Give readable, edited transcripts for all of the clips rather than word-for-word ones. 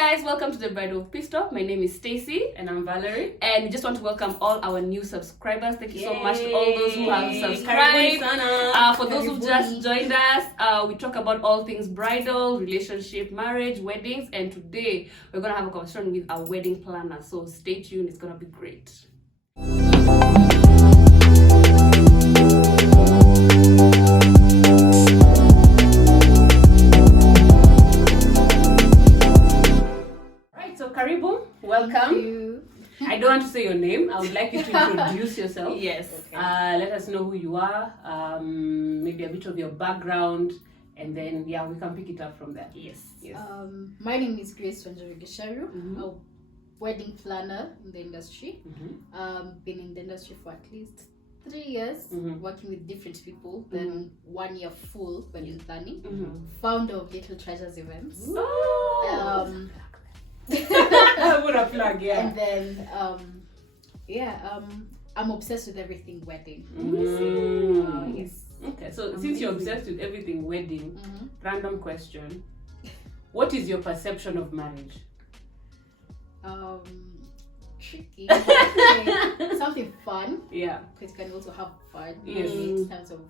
guys, welcome to the Bridal Pit Stop. My name is Stacy. And I'm Valerie. And we just want to welcome all our new subscribers. Thank you so much to all those who have subscribed. For those who just joined us, we talk about all things bridal, relationship, marriage, weddings. And today, we're going to have a conversation with our wedding planner. So stay tuned. It's going to be great. Karibu, welcome. I don't want to say your name. I would like you to introduce yourself. Yes. Okay. Let us know who you are, maybe a bit of your background, and then we can pick it up from there. Yes. My name is Gicheru, a wedding planner in the industry. Been in the industry for at least 3 years, working with different people, then 1 year full wedding planning. Founder of Little Treasures Events. What a plug, yeah. And then, I'm obsessed with everything wedding. Yes. Okay, so since you're obsessed with everything wedding, random question. What is your perception of marriage? Tricky. Something fun. Yeah. Because you can also have fun. Yes. In terms of,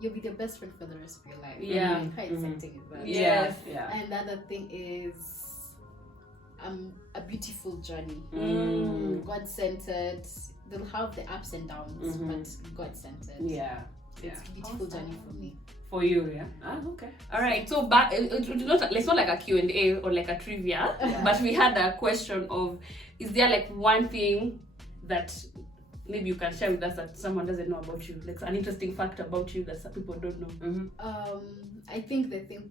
you'll be the best friend for the rest of your life. Yeah. How exciting is that? Yes. Yeah. And the other thing is, a beautiful journey. God-centered. They'll have the ups and downs, but God-centered. Yeah. It's a beautiful journey for me. For you, yeah. Okay. All right. So it's not like a Q&A or like a trivia, but we had a question of, is there like one thing that maybe you can share with us that someone doesn't know about you, like an interesting fact about you that some people don't know? I think the thing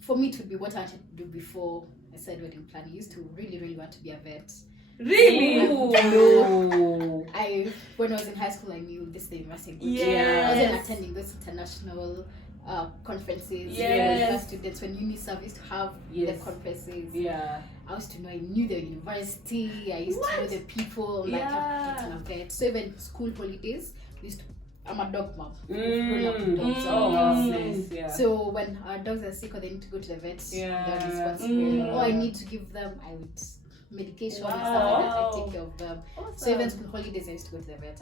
for me to be what I wanted to do before I said wedding planning, I used to really want to be a vet. Really? When I was in high school, I knew this is the university. Yes. I wasn't attending those international conferences. Yes. Students, when uni service to have the conferences. Yeah. I used to know, I knew the university. I used to know the people. Like, getting a vet. So even school holidays, I'm a dog mom. So when our dogs are sick or they need to go to the vet, they're responsible. Or I need to give them, medication and stuff like that. I take care of them. Awesome. So even school holidays, I used to go to the vet.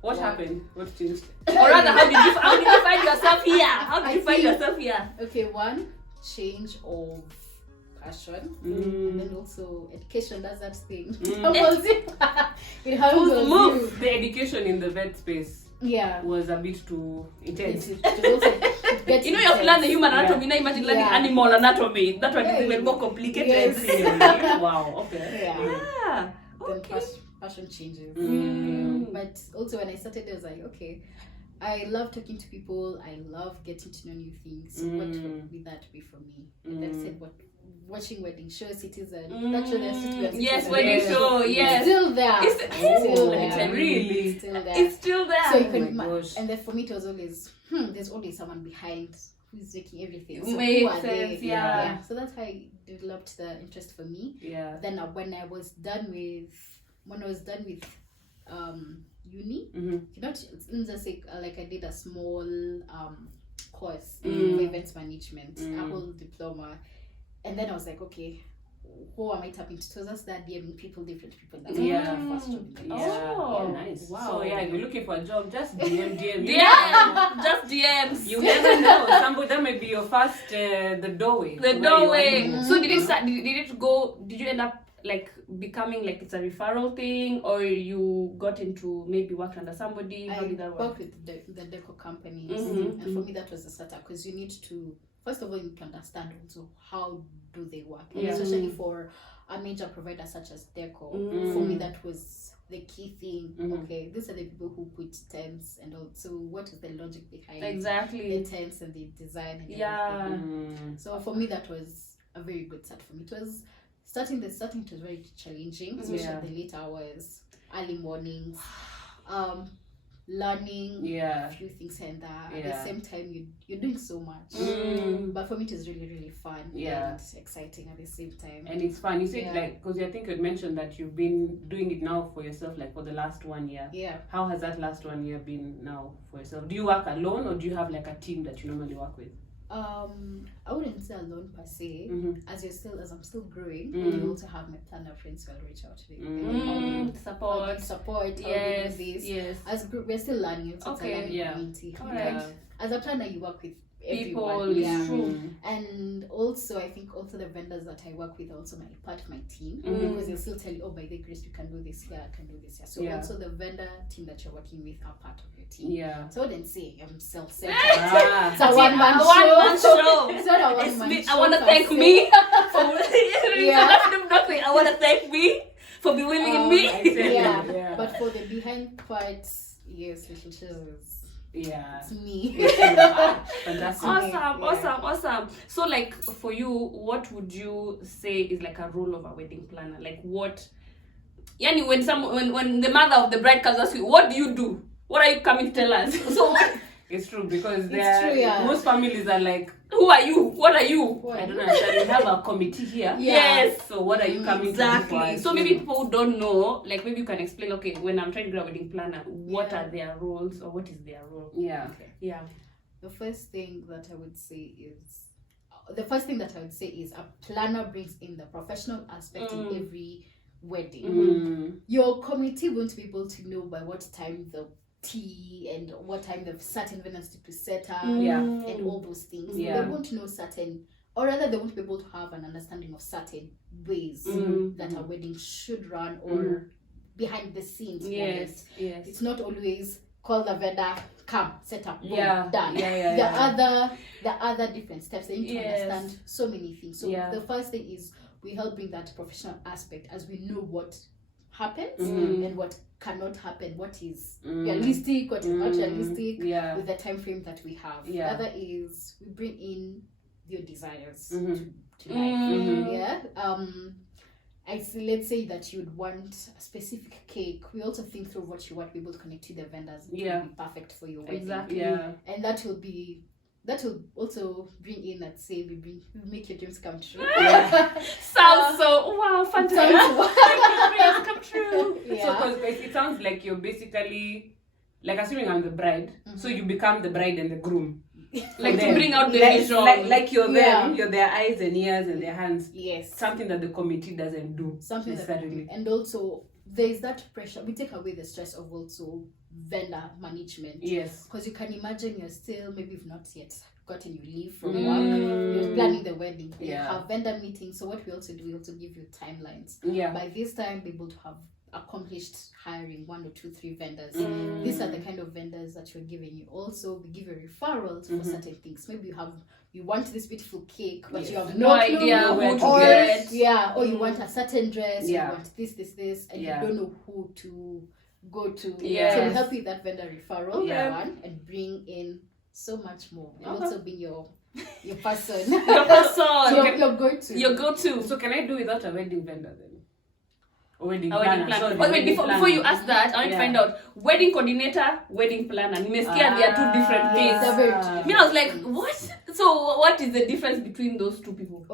What happened? What changed? Or rather, how did you find yourself here? How did you find yourself here? Okay, one, change of passion, and then also education. That's that thing. It humbles you. The education in the vet space. Was a bit too intense. You know, you have to learn the human anatomy. Now imagine learning animal anatomy. That one is even more complicated. Yes. Wow. Okay. Okay. Then passion changes. But also when I started, I was like, okay, I love talking to people. I love getting to know new things. What would that be for me? And then I said, watching wedding show, Citizen. That show there's Citizen. Yes, wedding show. Yes. Still there. It's still there. Really? It's still there. It's still there. So you can and then for me it was always there's always someone behind who's making everything. So makes sense. Yeah. So that's how I developed the interest for me. Yeah. Then when I was done with uni, not just say like I did a small course in events management, a whole diploma. And then I was like, okay, who am I tapping to? So that's that DMing people, different people. That's my first job in the industry. Nice. Wow. So if you're looking for a job, just DM. Just DMs. You never know. Somebody that may be your first the doorway. The doorway. So did you end up like becoming like it's a referral thing, or you got into maybe worked under somebody? How did that work? I worked with the deco companies, and for me that was a startup because you need to. First of all, you need to understand also how do they work, especially for a major provider such as Deco. For me, that was the key thing. Okay, these are the people who put tents and all. So what is the logic behind the tents and the design? And everything. So for me, that was a very good start for me. It was starting. It was very challenging, especially the late hours, early mornings. Learning a few things and that at the same time you're doing so much, but for me it is really fun and exciting at the same time. And it's fun, you said like, because I think you had mentioned that you've been doing it now for yourself like for the last 1 year. How has that last 1 year been now for yourself? Do you work alone or do you have like a team that you normally work with? I wouldn't say alone per se. As I'm still growing, I also have my planner friends who will reach out to me. Support. Yes. This. As a group, we're still learning. It's a learning community. As a planner, you work with people. Everyone. And also, I think also the vendors that I work with are also part of my team, because they'll still tell you, oh, by the grace, you can do this here, I can do this here. So also the vendor team that you're working with are part of your team. So I wouldn't say I'm self-centered. It's a one-man show. It's not a one-man show. I want to thank me for I want to thank me for believing in me. But for the behind parts, yes, little shows. It's me. Fantastic. Awesome. So like for you, what would you say is like a role of a wedding planner? Like what? Yani when the mother of the bride comes ask you, what do you do? What are you coming to tell us? So what? It's true, because most families are like, who are you? What are you? I don't understand. We have a committee here. Yes. So what are you coming to do for us? So maybe people who don't know, like maybe you can explain, okay, when I'm trying to get a wedding planner, what are their roles or what is their role? The first thing that I would say is a planner brings in the professional aspect in every wedding. Your committee won't be able to know by what time the tea and what time the certain vendors to set up and all those things. They won't know certain, or rather they won't be able to have an understanding of certain ways that a wedding should run or behind the scenes. Yes. It's not always call the vendor, come, set up, boom, done. The other different steps. They need to understand so many things. So the first thing is we help bring that professional aspect as we know what happens and what cannot happen, what is realistic, what is not realistic with the time frame that we have. The other is we bring in your desires to life. Let's say that you'd want a specific cake. We also think through what you want, be able to connect to the vendors. It will be perfect for your wedding. Exactly. And that will also bring in, let's say, we make your dreams come true. Sounds so fantastic. Dreams come true. So because it sounds like you're basically like, assuming I'm the bride, so you become the bride and the groom. Like to bring out the vision. Like you're them, you're their eyes and ears and their hands. Yes. Something that the committee doesn't do. And also there's that pressure. We take away the stress of also vendor management. Yes. Because you can imagine you're still, maybe you've not yet gotten your leave from work. You're planning the wedding. You have vendor meetings. So what we also do, we also give you timelines. By this time, be able to have accomplished hiring 1 or 2, 3 vendors. These are the kind of vendors that we're giving you. Also, we give you referrals for certain things. Maybe you want this beautiful cake, but you have no idea who to get. Or you want a certain dress, you want this, and you don't know who to go to. So we help you with that vendor referral and bring in so much more. And also be your person. Your go-to. So can I do without a wedding vendor then? Wedding planner. But wait, before you ask that, I want to find out wedding coordinator, wedding planner. Nimesikia they are 2 different things. I was like, what? So what is the difference between those 2 people?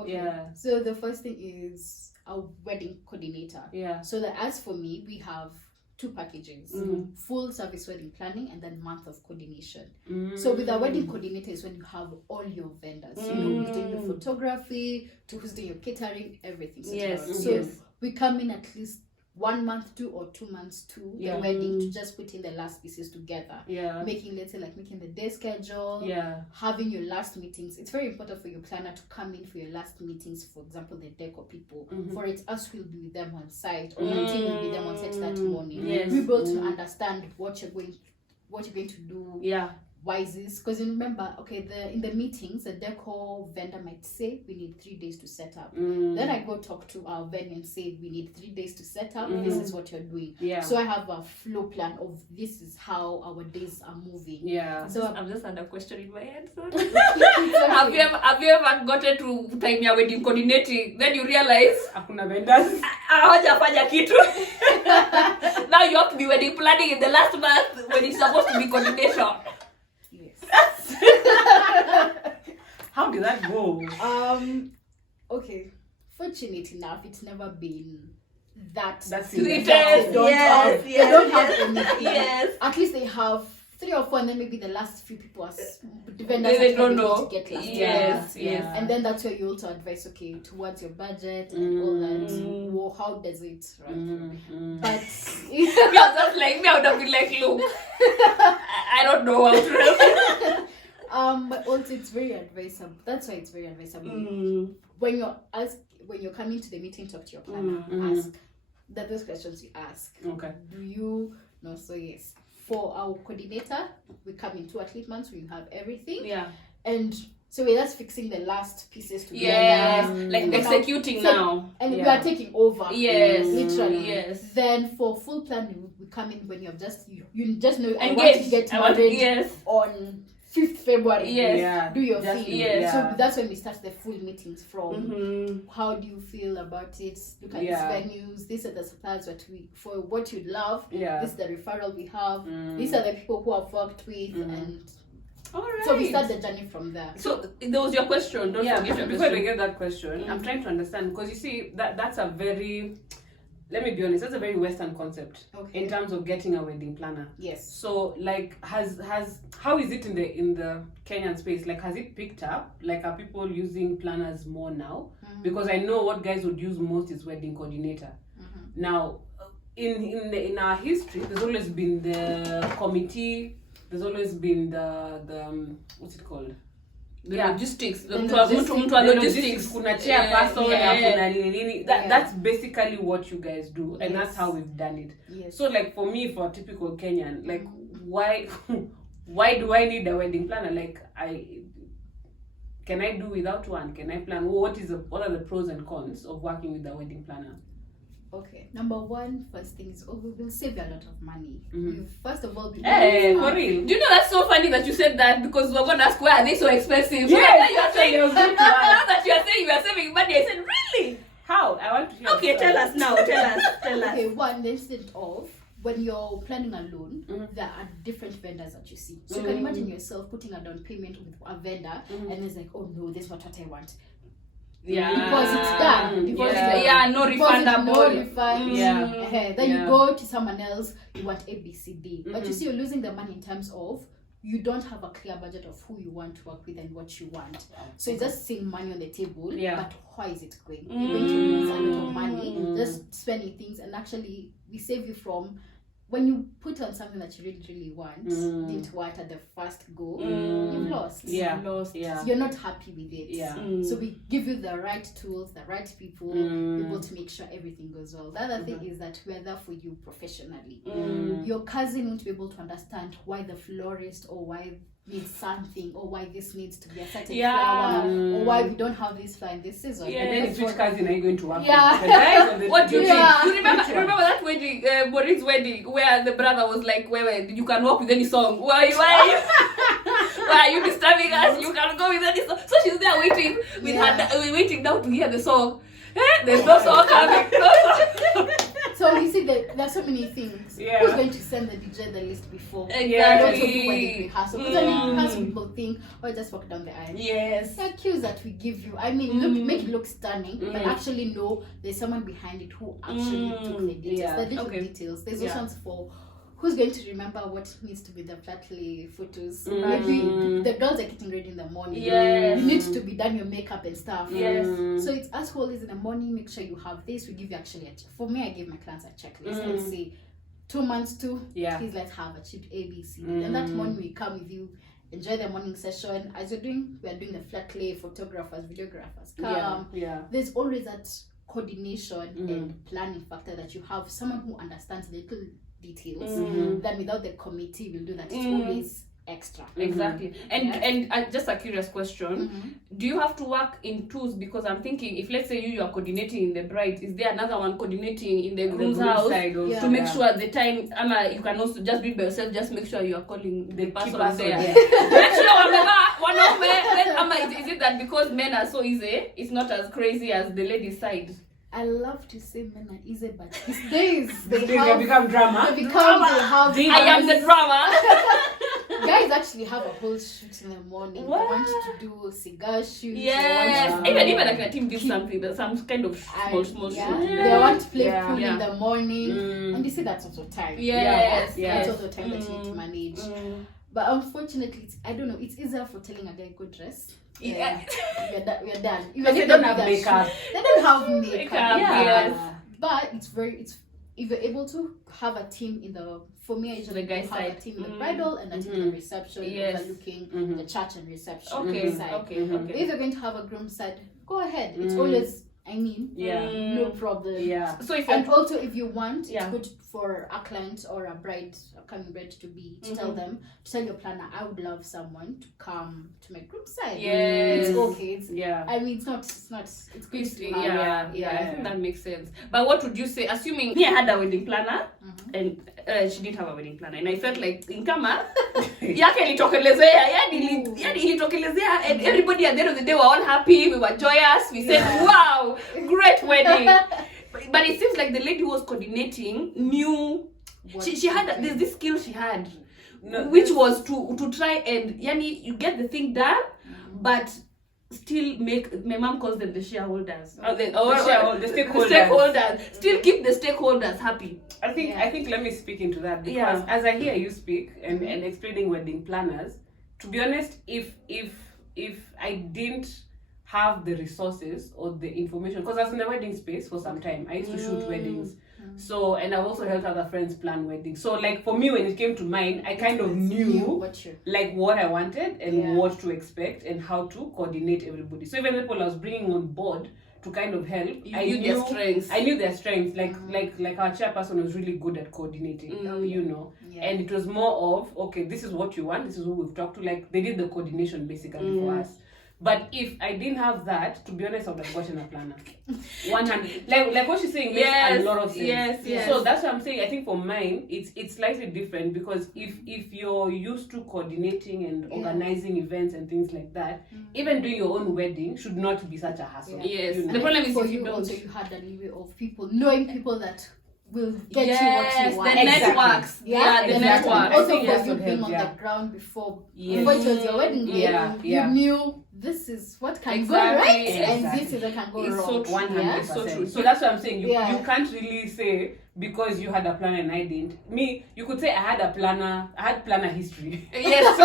So the first thing is a wedding coordinator. So that, as for me, we have 2 packages: full service wedding planning and then month of coordination. So with a wedding coordinator is when you have all your vendors. You know who's doing your photography, to who's doing your catering, everything. So we come in at least 1 month to or 2 months to the wedding to just put in the last pieces together. Making, let's say, like making the day schedule, having your last meetings. It's very important for your planner to come in for your last meetings, for example, the decor people. For it, us will be with them on site, or my team will be them on site that morning. We're able to understand what you're going to do. Why is this? Because you remember, in the meetings, the decor vendor might say we need 3 days to set up. Then I go talk to our venue and say we need 3 days to set up. This is what you're doing. So I have a flow plan of this is how our days are moving. So I've just had a question in my head. Have you ever gotten to time your wedding coordinating? Then you realize hakuna vendors. Hawajafanya kitu. Now you have to be wedding planning in the last month when it's supposed to be coordination. How did that go? Fortunately enough, it's never been that serious. They don't have anything. At least they have 3 or 4, and then maybe the last few people are the vendors They are don't telling you know. to get last Yes, year. yes. And then that's where you also advise, okay, towards your budget and all that. Well, how does it run? But Me, I would have been like, look, I don't know how to help. but also it's very advisable. That's why it's very advisable. When you're coming to the meeting, talk to your planner. Ask that those questions you ask. Okay. Do you know? So yes, for our coordinator, we come in 2 at least months. We have everything. Yeah. And so we're just fixing the last pieces together. Yes, like And executing now. And we are taking over. Yes. Literally. Yes. Then for full planning, we come in when you have just you just know I Engage. want to get married Yes. on 5th February. Yes. Yeah. Do your Just- thing. yes. So that's when we start the full meetings from how do you feel about it? Look at these venues. These are the suppliers for what you love. Yeah. This is the referral we have. These are the people who I've worked with, and All right. so we start the journey from there. So that was your question. Don't forget your Before I question. get that question, I'm trying to understand, because you see that's a very, let me be honest, that's a very Western concept in terms of getting a wedding planner. Yes. So like how is it in the Kenyan space? Like, has it picked up? Like, are people using planners more now? Because I know what guys would use most is wedding coordinator. Now, in our history, there's always been the committee. There's always been the what's it called? The logistics. The Logistics. Kuna chairperson, kuna nini. That's basically what you guys do, and that's Yes. how we've done it. Yes. So like for me, for a typical Kenyan, like why do I need a wedding planner? Like can I do without one? Can I plan? What are the pros and cons of working with a wedding planner? Okay. Number one, first thing is, we will save you a lot of money. You first of all, Hey, for real. Do you know that's so funny that you said that, because we're going to ask why are they so expensive? Yes, Now you are saying I was going to now ask. that you are saying you are saving money. I said really? How? I want to hear. Okay, tell us now. Tell us. Okay, one, instead of when you're planning a loan, there are different vendors that you see. So you can imagine yourself putting a down payment with a vendor, and it's like, oh no, this is what I want. Yeah. Deposit done. Deposit done. Yeah, no Deposit, refundable. no refund. Yeah. Then you go to someone else, you want ABCD. But you see, you're losing the money in terms of you don't have a clear budget of who you want to work with and what you want. So it's just seeing money on the table, but why is it going? You're going to lose a lot of money just spending things, and actually we save you from when you put on something that you really, really want, didn't want at the first go, you've lost. Yeah. Lost. Yeah. You're not happy with it. Yeah. So we give you the right tools, the right people, able to make sure everything goes well. The other thing is that we're there for you professionally. Your cousin won't be able to understand why the florist or why needs something, or why this needs to be a certain flower, or why we don't have this flower in this season. And then it's which cousin are you going to work Yeah. with? The guys or the What do you Yeah. think? You remember that wedding, Boris' wedding, where the brother was like, wait, you can walk with any song. Why are you disturbing us? You can go with any song. So she's there waiting with her, waiting now to hear the song. There's no song coming. No song. So you see, there's so many things. Yeah. Who's going to send the DJ the list before? Exactly. And also do when they rehearsal. Because when you rehearsal, people think, oh, just walk down the aisle. Yes. The cues that we give you, I mean, make it look stunning, but actually know there's someone behind it who actually took the details. Yeah. The little Okay. details. There's Yeah. options for who's going to remember what needs to be the flat lay photos. Maybe the girls are getting ready in the morning. Yes. You need to be done your makeup and stuff. Yes. So it's as whole is in the morning, make sure you have this. We give you actually for me, I give my clients a checklist. Let's say 2 months to, please let's have achieved ABC. Then that morning we come with you, enjoy the morning session. As we are doing the flat lay, photographers, videographers come. There's always that coordination and planning factor that you have someone who understands little details. Then without the committee will do that. It's always extra. Exactly. And just a curious question, do you have to work in twos? Because I'm thinking, if let's say you are coordinating in the bride, is there another one coordinating in the groom's house to make sure the time, you can also just be by yourself, just make sure you are calling the person there. Make sure is it that because men are so easy, it's not as crazy as the ladies' side? I love to say men are easy, but these days They become drama. they have I am the drama. guys actually have a whole shoot in the morning. What? They want to do cigar shoot. Yes, They want to even like a team did something, that some kind of small yeah. shoot. They want to play Yeah. pool Yeah. in the morning, and you see that's also time. Yes, That's also time that you need to manage. But unfortunately, I don't know. It's easier for telling a guy go dress. Yeah. We're done. Even Because they if don't do have that makeup. shoot, they don't have makeup. Makeup, Yeah. yes. But it's if you're able to have a team in the, for me I usually The guy have side. a team in the bridal and a team in the reception, Yes. overlooking the church and reception Okay, side. okay. If you're going to have a groom side, go ahead. It's always, Yeah. no problem. Yeah. So if And also, if you want, Yeah. it's good for a client or a bride, a coming bride, to tell them, to tell your planner, I would love someone to come to my group side. Yes. It's okay. Yeah. I mean, it's good It's- to have. yeah, I think that makes sense. But what would you say, assuming me, I had a wedding planner and she didn't have a wedding planner, and I felt like in kama yake ilitokelezea, yani ilitokelezea, and everybody at the end of the day were all happy, we were joyous, we said wow, great wedding. But it seems like the lady who was coordinating knew she had there's this skill she had, which was to try and you get the thing done, but still make, my mom calls them the shareholders, the stakeholders. stakeholders, still keep the stakeholders happy. I think let me speak into that, because as I hear you speak and explaining wedding planners, to be honest, if I didn't have the resources or the information, because I was in the wedding space for some time, I used to shoot weddings, so, and I've also helped other friends plan weddings, so like for me when it came to mine, I kind of knew what I wanted and what to expect and how to coordinate everybody. So even people I was bringing on board to kind of help, I knew their strengths. Like our chairperson was really good at coordinating, and it was more of, okay, this is what you want, this is who we've talked to, like they did the coordination basically for us. But if I didn't have that, to be honest, I would have gotten a planner. 100, like what she's saying makes a lot of sense. Yes. So that's what I'm saying. I think for mine, it's slightly different, because if you're used to coordinating and organizing events and things like that, even doing your own wedding should not be such a hassle. Yes. You know? The problem is for if you you don't. also, you had a leeway of people knowing people that will get you what you want. The networks. Yeah, The exactly. networks. Also, I think for you that being helps, on the ground before Yes. it was your wedding day, Yeah. you knew this is what can go Exactly. right Exactly. and this is what can go It's wrong. so true. 100%. So true. So that's what I'm saying. You Yeah. can't really say because you had a planner and I didn't. Me, you could say I had planner history. Yes,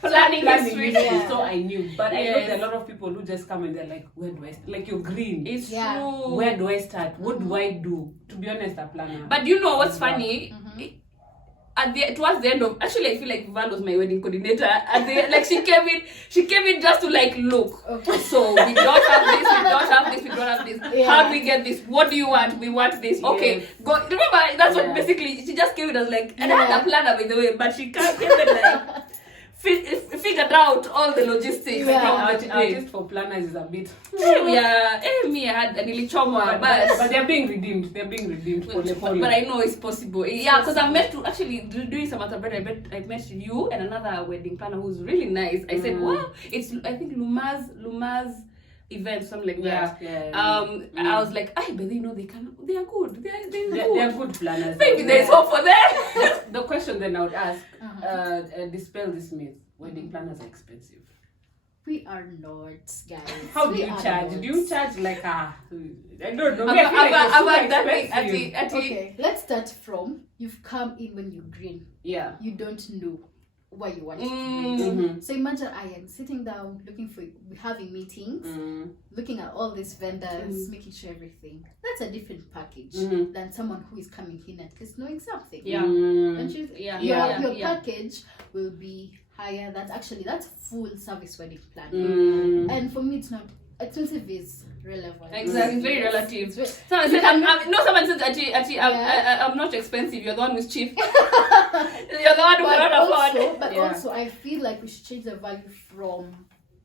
planning history. Yeah. So I knew. But I know Yes. there are a lot of people who just come and they're like, where do I start? Like you're green. It's Yeah. true. Where do I start? What do I do? To be honest, a planner. But you know what's funny? Towards the end of, actually I feel like Val was my wedding coordinator. At the like she came in just to like look. Okay. So we don't have this, we don't have this, we don't have this. Yeah. How do we get this? What do you want? We want this. Okay, Yes. go. Remember that's what Yeah. basically she just came in as like, and I had Yeah. a planner by the way, but she came in like figured out all the logistics. Yeah. How Our to do our it. taste for planners is a bit. Me, I had a nilichomwa, But they're being redeemed. They're being redeemed. but I know it's possible. Yeah, because I've met to actually doing some other bread. I met you and another wedding planner who's really nice. I said, wow, it's I think Luma's event, something like that. I was like, but they know they are good. They're good planners. Maybe there's hope for them. The question then I would ask, dispel this myth. Wedding planners are expensive. We are not, guys. How do We you are charge? not. Do you charge like I don't know. I feel like it's super expensive. Okay, let's start from you've come in when you're green. Yeah. You don't know what you want to Mm-hmm. So imagine I am sitting down having meetings, looking at all these vendors, making sure everything. That's a different package than someone who is coming in at least knowing something. Yeah. Don't you Yeah. Your package will be higher. That's full service wedding planning. And for me, it's not expensive. Is relevant. Exactly, it's very relative. Someone Someone says, I'm not expensive. You're the one who's cheap. You're the one who cannot afford. But also, I feel like we should change the value from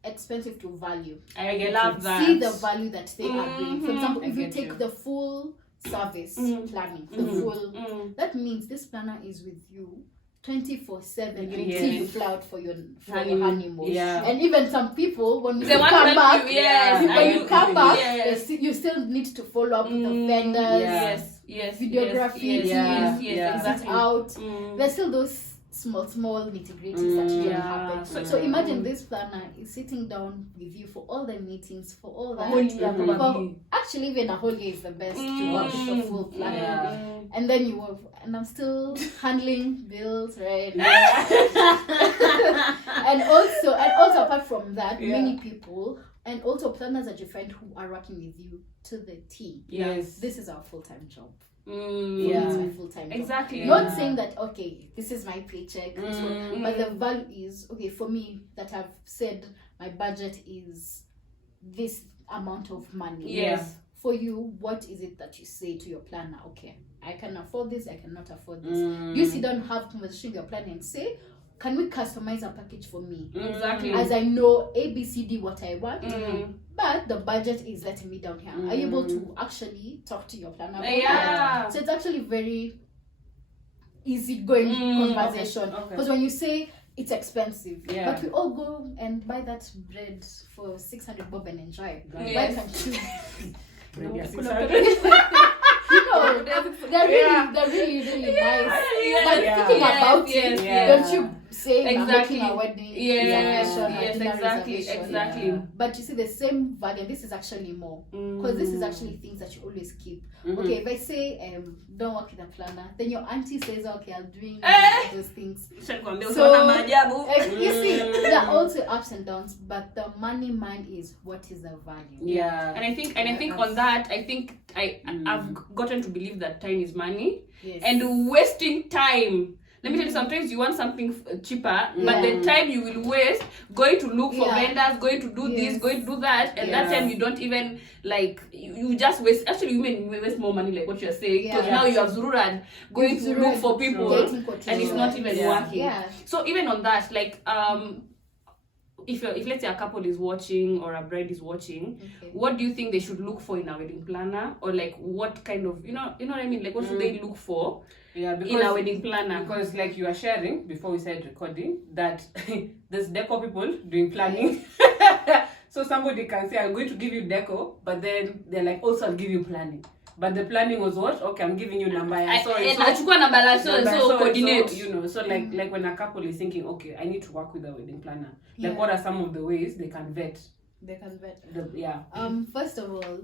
expensive to value. I love that. See the value that they are bringing. For example, if you get take you. the full service planning, the full, that means this planner is with you 24/7 until you fly out for your honeymoon. Yeah. And even some people, when They you want come to back, help you, yes. when you come back, yes. you still need to follow up with the vendors. Yes, Videography, yes, sit exactly. out. There's still those small nitty-gritties that usually happen. So- So imagine this planner is sitting down with you for all the meetings, for all that. whole year, For- probably. actually, even a whole year is the best to work the full planner. Yeah. And then you work, and I'm still handling bills, right? and also apart from that, many people and also planners that you find who are working with you to the T. Yes. This is our full-time job. Yeah. It's my full-time job. Exactly. Not saying that okay, this is my paycheck, Mm. but the value is okay for me that I've said my budget is this amount of money. Yes. For you, what is it that you say to your planner? Okay, I can afford this, I cannot afford this. Mm. You sit down, have conversation with your planner and say, can we customize a package for me? Exactly. As I know A, B, C, D what I want, Mm. but the budget is letting me down here. Are you able to actually talk to your planner about Yeah. that? So it's actually very easy-going conversation. Okay. Because when you say it's expensive, Yeah. but we all go and buy that bread for 600 bob and enjoy. Yes. Why can't you? Yeah, You know, they're really nice. But thinking about it, don't you say I'm Exactly. making a wedding Yes, reservation, a yes, dinner exactly, reservation. exactly. But you see the same value, and this is actually more. Because this is actually things that you always keep. Okay, if I say don't work with a planner, then your auntie says, okay, I'm doing those things. You see, there are also ups and downs, but the money mind is what is the value. Yeah. And I think on that, I've gotten to believe that time is money. Yes. And wasting time. Let me tell you, sometimes you want something cheaper, but the time you will waste going to look for vendors, going to do this, going to do that, and that time you don't even like you just waste. Actually, you waste more money, like what you're saying, because now you are zururad going to look for people, and it's not even working. Yeah. So even on that, like if let's say a couple is watching or a bride is watching, what do you think they should look for in a wedding planner, or like what kind of you know what I mean, like what should they look for in a wedding planner? Because like you are sharing before we started recording that there's deco people doing planning. So somebody can say, I'm going to give you deco, but then they're like, also I'll give you planning. But the planning was what? Okay, I'm giving you number. So coordinate. So like when a couple is thinking, okay, I need to work with a wedding planner. Like what are some of the ways they can vet? They can vet. First of all,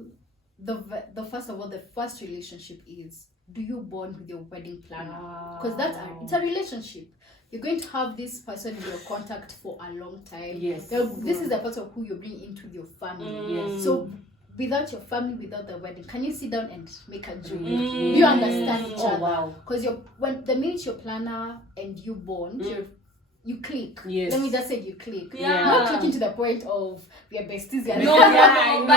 the first relationship is, do you bond with your wedding planner? Because it's a relationship. You're going to have this person in your contact for a long time. Yes. This is the person who you bring into your family. Yes. So without your family, without the wedding, can you sit down and make a joke? You understand each other. Wow. Because when the minute your planner and you bond, you click. Yes. Let me just say you click. Yeah. Not clicking to the point of we are besties. But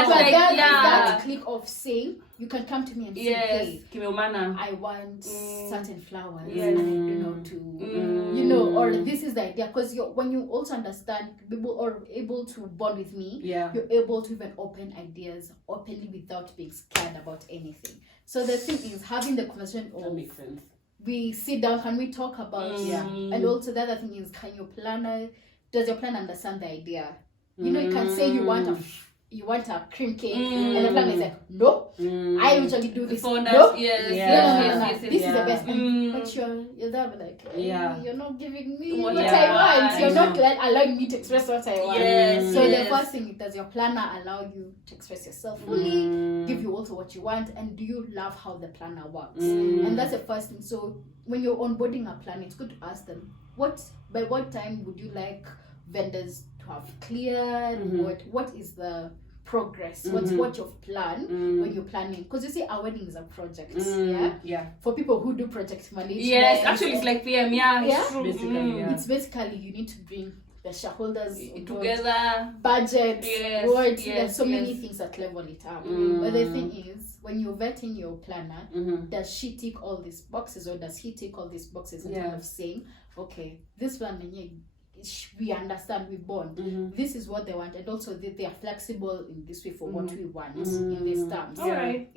like, that click of saying, you can come to me and say, hey, Kimeumana. I want certain flowers, Yes. or this is the idea. Because when you also understand, people are able to bond with me, you're able to even open ideas openly without being scared about anything. So the thing is having the conversation That makes sense. we sit down, can we talk about and also the other thing is, does your planner understand the idea? You can say you want a cream cake and the planner is like, no, I usually do this. No, this is the best. But you're there like, you're not giving me what I want. You're not allowing me to express what I want. So the first thing, does your planner allow you to express yourself fully, give you also what you want, and do you love how the planner works? And that's the first thing. So when you're onboarding a planner, it's good to ask them, by what time would you like vendors to have cleared? What is the progress? What's your plan when you're planning? Because you see, our wedding is a project. For people who do project management. Yes, actually it's like PM. It's true. Basically, It's basically you need to bring the shareholders together, budget, there's so many things that level it up. But the thing is, when you're vetting your planner, does she tick all these boxes, or does he tick all these boxes, and kind of saying, okay, this planner, we understand, we bond, this is what they want, and also they are flexible in this way for what we want in these terms. All right.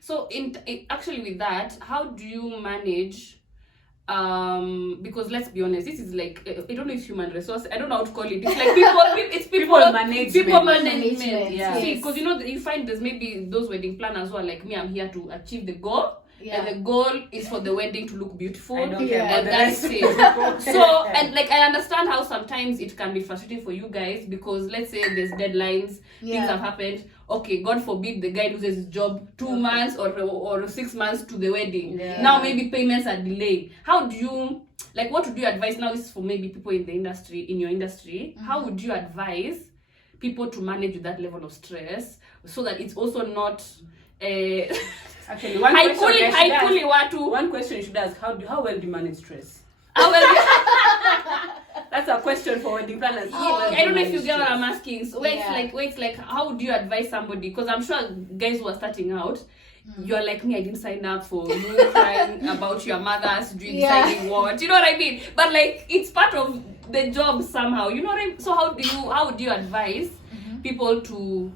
So actually with that, how do you manage because let's be honest, this is like I don't know if human resource, I don't know how to call it. It's like people management. See, because you find there's maybe those wedding planners who are like me, I'm here to achieve the goal, Yeah. and the goal is for the wedding to look beautiful. I don't care Yeah. about the And that's rest. it. So, and like I understand how sometimes it can be frustrating for you guys because let's say there's deadlines, things have happened. Okay, God forbid the guy loses his job 2 months or 6 months to the wedding. Yeah. Now maybe payments are delayed. How do you, like, what would you advise? Now this is for maybe people in the industry, in your industry. How would you advise people to manage with that level of stress so that it's also not Actually, one question watu you should ask: how well do you manage stress? how well That's a question for wedding planners. I don't know if you get what I'm asking. So where Yeah. it's like, how would you advise somebody? Because I'm sure guys who are starting out, you're like me. I didn't sign up for you crying about your mother's dream, deciding what. You know what I mean? But like, it's part of the job somehow. You know what I mean? So how would you advise people to,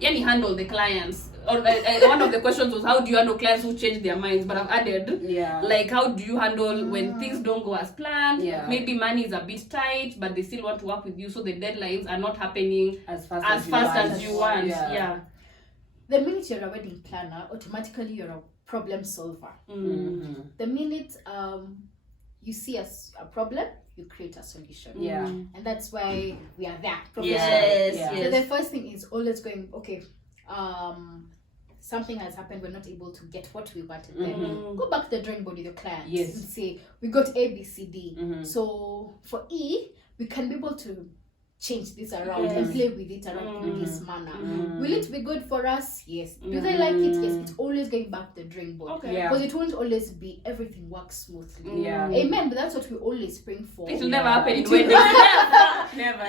handle the clients? Or one of the questions was, how do you handle clients who change their minds? But I've added, like, how do you handle when things don't go as planned? Yeah. Maybe money is a bit tight, but they still want to work with you, so the deadlines are not happening as fast as you want. Yeah. The minute you're a wedding planner, automatically you're a problem solver. The minute you see a problem, you create a solution. Yeah. And that's why we are there. Yes. Yeah. So the first thing is always going, okay, something has happened, we're not able to get what we wanted. Then go back to the drawing board with your client and say, we got A, B, C, D. So for E, we can be able to change this around and play with it around in this manner. Will it be good for us? Yes. Do they like it? Yes. It's always going back to the drawing board. Okay. Because it won't always be everything works smoothly. Yeah. Amen. But that's what we always spring for. It will never happen in It weddings. will Never.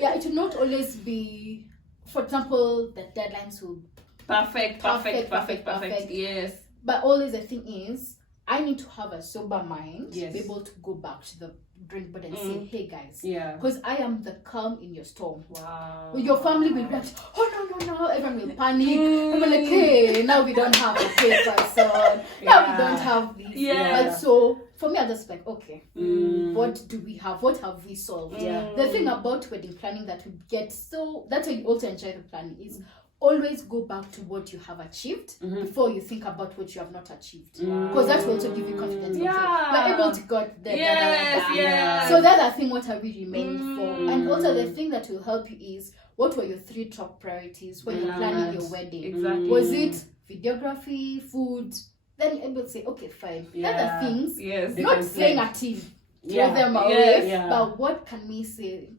Yeah, it will not always be, for example, the deadlines will Perfect. Perfect. Yes. But always the thing is, I need to have a sober mind to Yes. be able to go back to the drawing board and say, hey guys, Yeah. because I am the calm in your storm. Wow. Your family will react, oh no, everyone will panic. I'm like, hey, now we don't have a pay person. Now we don't have this. Yeah. But so for me, I'm just like, okay, what do we have? What have we solved? Yeah. The thing about wedding planning that we get, so that's why you also enjoy the planning, is always go back to what you have achieved before you think about what you have not achieved. Because that will also give you confidence. Yeah. Okay, we're able to get the Yes. So the other thing, what are we remained for? And also the thing that will help you is, what were your 3 top priorities when you're planning your wedding? Exactly. Was it videography, food? Then you're able to say, okay, fine. The other things, Yes. not saying a team, throw Yeah. them away, Yeah. but what can we say?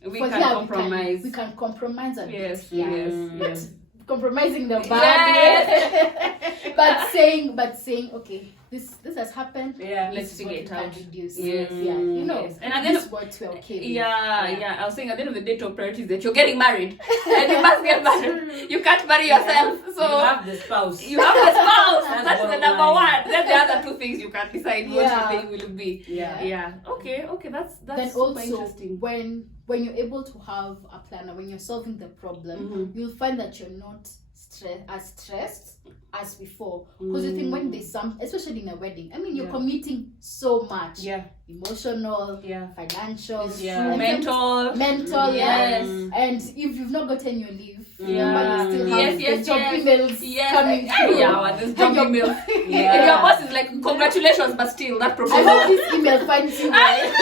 We for can here, compromise. We can compromise a Yes. bit. Yeah. Yes. Not compromising the bad way, but saying, okay, this has happened. Yeah. Let's This is what figure it we out. can reduce. Yes. Yeah. You know. Yes. And at the end this of- what we're okay with. Yeah. I was saying at the end of the day, top priority is that you're getting married, and you must get married. You can't marry yourself, so you have the spouse. you have the spouse. That's the bottom number line. one. Then the other 2 things you can decide what Yeah. you think will be. Yeah. Yeah. Okay. That's Then super also interesting. when you're able to have a planner, when you're solving the problem, you'll find that you're not as stressed as before. Because you think when there's some, especially in a wedding, I mean, you're committing so much. Yeah. Emotional, Yeah. financial, Yeah. and Mental. mental, Yes. And if you've not gotten your leave, Yeah. remember you still have Yes, the job yes. emails Yes. coming through. Yeah. This job your- email. Yeah. And your boss is like, congratulations, but still that I proposal. hope this email finds you well.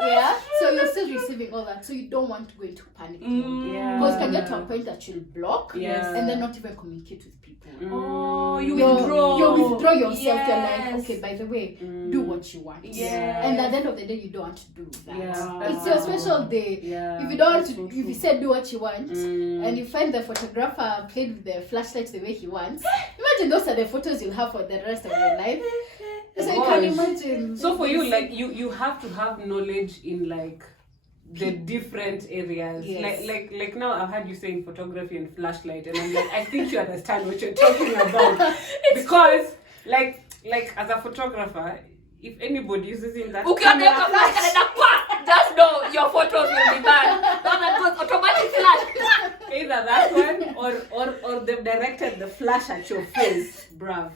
Yeah. So you're still receiving all that. So you don't want to go into panic mode. Yeah. Because you can get to a point that you'll block Yes. and then not even communicate with people. Oh, you You withdraw. withdraw yourself. You're like, Yes. okay, by the way, do what you want. Yes. And at the end of the day, you don't want to do that. Yeah. It's your special day. Yeah. If you don't want That's to, so if you true. said do what you want, and you find the photographer played with the flashlight the way he wants, imagine those are the photos you'll have for the rest of your life. So you can Gosh. imagine. So for you, like you have to have knowledge in like the different areas. Yes. Like now I've had you saying photography and flashlight, and I'm like, I think you understand what you're talking about. Because like as a photographer, if anybody is using that Ukiona flash kanaenda kwa, just know your photos will be bad. That goes automatic flash. either that one or they've directed the flash at your face, bruv.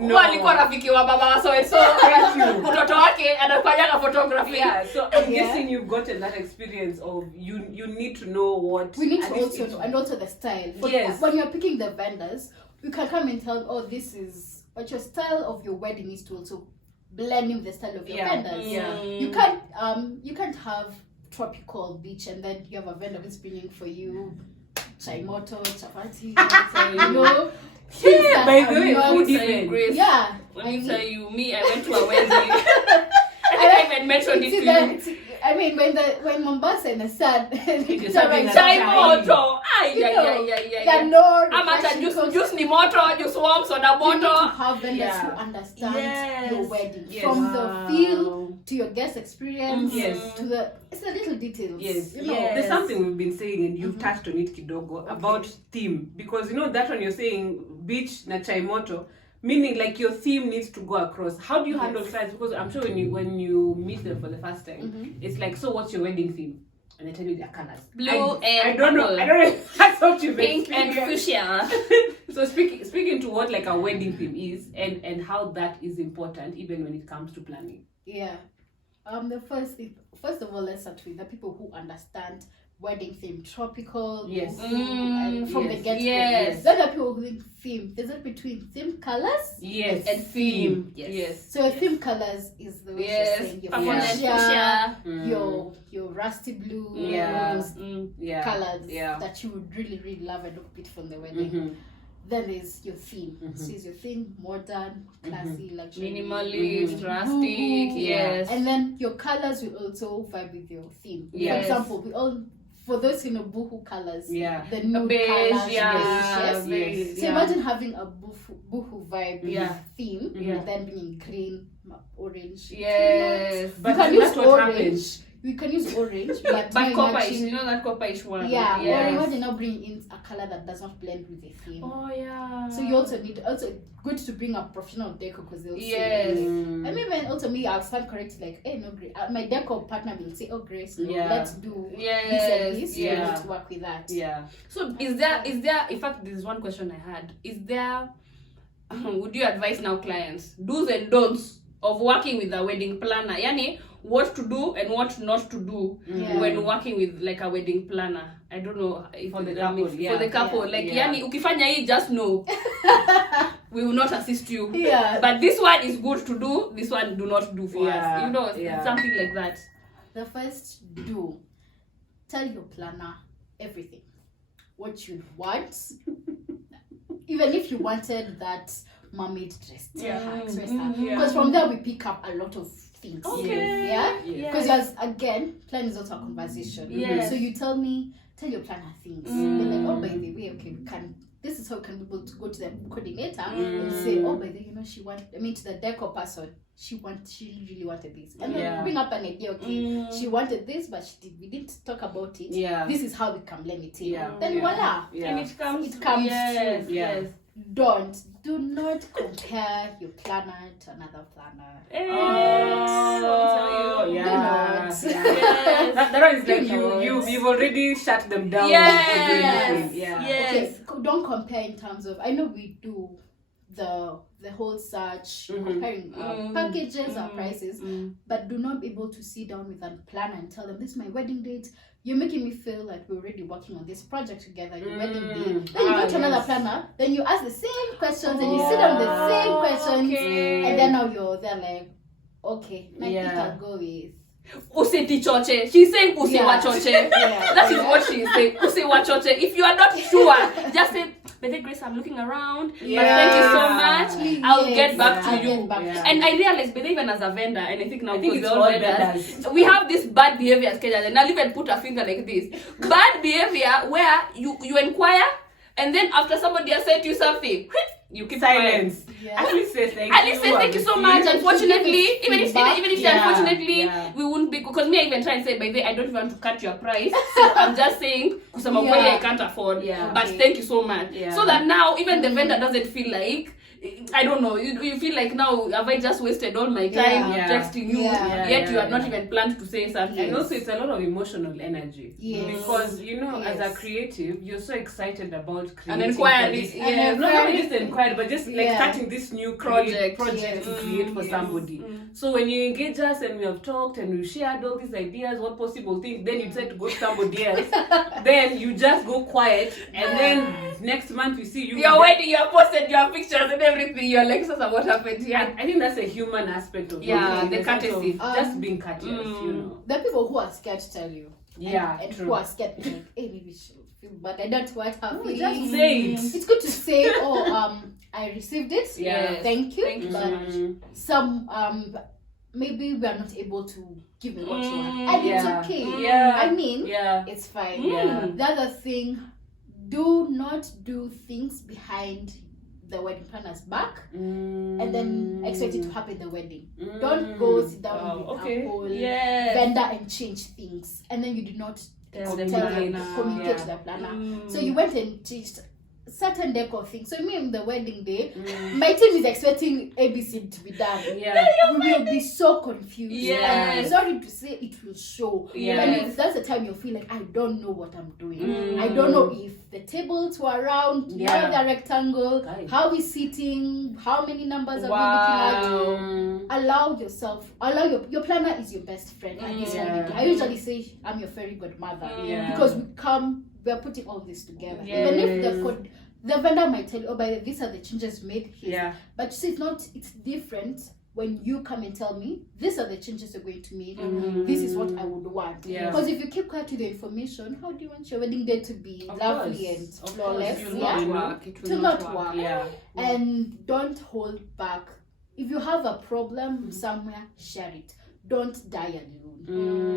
Who alikuwa rafiki wa baba so mtoto wake anafanya photography. Yeah, so I'm guessing you've gotten that experience of you need to know what we need to also know, and also the style. Yes. When you're picking the vendors, you can come and tell, oh, this is, but your style of your wedding needs to also blend in with the style of your vendors. Yeah. You can't have tropical beach and then you have a vendor who's bringing for you chai moto, chapati, you know. Yeah, by the way, food even. Grace. Yeah. Let me tell you, I went to a wedding. I think I even mentioned it to you. I mean, when Mombasa and the sun, chai moto. Juice ni moto, juice warm, soda moto. You need to have vendors who understand your wedding. Yes. From the feel to your guest experience to it's the little details. Yes. You know. There's something we've been saying and you've touched on it kidogo about theme. Because you know that when you're saying beach na chai moto, meaning like your theme needs to go across. How do you handle clients? Because I'm sure when you meet them for the first time, it's like, so what's your wedding theme? And I tell you their colors. Blue and I don't know if that's what you've pink and experienced. fuchsia. So speaking to what like a wedding theme is and how that is important even when it comes to planning. Yeah. The first of all, let's start with the people who understand wedding theme, tropical, Yes. and from the get-go. Yes. Then the people who think theme. There's a between theme colors, Yes. And theme. Yes. So theme colors is the way she's saying your Purple and fuchsia, fuchsia. your rusty blue, those colors that you would really, really love and look beautiful in the wedding. Then there's your theme. So is your theme modern, classy, luxury, minimalist, rustic, yes. And then your colors will also vibe with your theme. Yes. For example, for those who know boohoo colors, the nude beige, colors, yes. So imagine having a boohoo vibe theme, then being green, orange. Yes. But you can use orange. You can use orange, but copperish, you know that copperish one. Yeah, or imagine now bringing in a color that does not blend with the theme. Oh yeah. So you also good to bring a professional decor because they'll say. Mm. I mean, even also me, I'll stand correct like, hey, no, Grace. My decor partner will say, oh, Grace, no, let's do this and this. You need to work with that. Yeah. So is there? In fact, this is one question I had. Is there? Would you advise now clients do's and don'ts of working with a wedding planner? Yani, what to do and what not to do when working with like a wedding planner. I don't know if for the couple, for the couple. Yani ukifanya hii, just know we will not assist you. Yeah. But this one is good to do, this one do not do for us. You know, something like that. The first do, tell your planner everything. What you want. Even if you wanted that mermaid dress, because from there we pick up a lot of things. Because again, plan is also a conversation. So you tell your planner things. You're like, oh, by the way, okay, this is how we can be able to go to the coordinator and say, oh, by the way, you know, to the decor person, she really wanted this, and then bring up an idea. Okay, she wanted this, but we didn't talk about it. This is how we can blend it in. Then voila, and it comes true. Yes. Do not compare your planner to another planner. That one is like you've already shut them down. Okay, don't compare in terms of, I know we do the whole search, comparing packages or prices, but do not be able to sit down with a planner and tell them, this is my wedding date. You're making me feel like we're already working on this project together, your wedding date. Then you go to another planner, then you ask the same questions, and you sit down with the same questions, and then now they're like, okay, I think I'll go with Usetichoche. She's saying usiwachoche. That is what she's saying. Usiwachoche. If you are not sure, just say, Betty Grace, I'm looking around. But thank you so much. I'll get back to you. And I realized, Betty, even as a vendor, and I think now because we're all vendors, we have this bad behavior as Kenyans, and I'll even put a finger like this. Bad behavior where you inquire, and then after somebody has said to you something, you keep silence. Quiet. Actually says thank At least say thank you so much. Unfortunately, even if Yeah, unfortunately yeah. we wouldn't be, because me I even try and say, by the way, I don't want to cut your price. So I'm just saying, kusema Yeah. kweli I can't afford. Yeah. But Okay. thank you so much. Yeah. So that now even the vendor doesn't feel like, I don't know, you feel like now have I just wasted all my time Yeah. texting you, Yeah. yet you had not Yeah. even planned to say something. And also, it's a lot of emotional energy. Yes. Because, you know, as a Yes. creative, you're so excited about creating. An inquiry, for this- yes. Not only just an inquiry, but just like Yeah. starting this new Project. project to Yes. create for Yes. somebody. So when you engage us and we have talked and we shared all these ideas, what possible things, then you decide to go to somebody else. Then you just go quiet, and then next month we see you. You're waiting, you have posted your pictures and everything. You're like, so what happened here? I think that's a human aspect of Yeah, it, the in sense of courtesy. just being courteous, you know. There are people who are scared to tell you. Yeah, and true. who are scared to like, hey, maybe she will feel bad. I don't want her No, feeling. just say it. It's good to say, I received it. Yes. Thank you. Thank you so But much. some maybe we are not able to give you what you want. Mm, And yeah. it's okay. Yeah. I mean, Yeah. it's fine. Yeah. The other thing, do not do things behind the wedding planner's back and then expect it to happen the wedding. Don't go sit down with a whole Yes. vendor and change things, and then you did not Tell the communicate planner. to the planner. Mm. So you went and changed certain decor things. So me on the wedding day, my team is expecting ABC to be done. Yeah. We will be so confused. Yes. And sorry to say, it will show. Yes. And if that's the time you feel like, I don't know what I'm doing. Mm. I don't know if the tables were round, Yeah. now they're rectangle, Right. how we sitting, how many numbers are we looking Wow. at. Allow yourself, your planner is your best friend at this Yeah. moment. I usually say I'm your fairy godmother Yeah. because we are putting all this together. Yes. Even if the vendor might tell you, oh, by the way, these are the changes made here. Yeah. But you see, it's different when you come and tell me, these are the changes you're going to make. This is what I would want. Yeah. Because if you keep quiet with the information, how do you want your wedding day to be Of lovely course. and Of flawless? It course. will Yeah. not Yeah. work. It will To not not work. work. Yeah. And don't hold back. If you have a problem somewhere, share it. Don't die alone.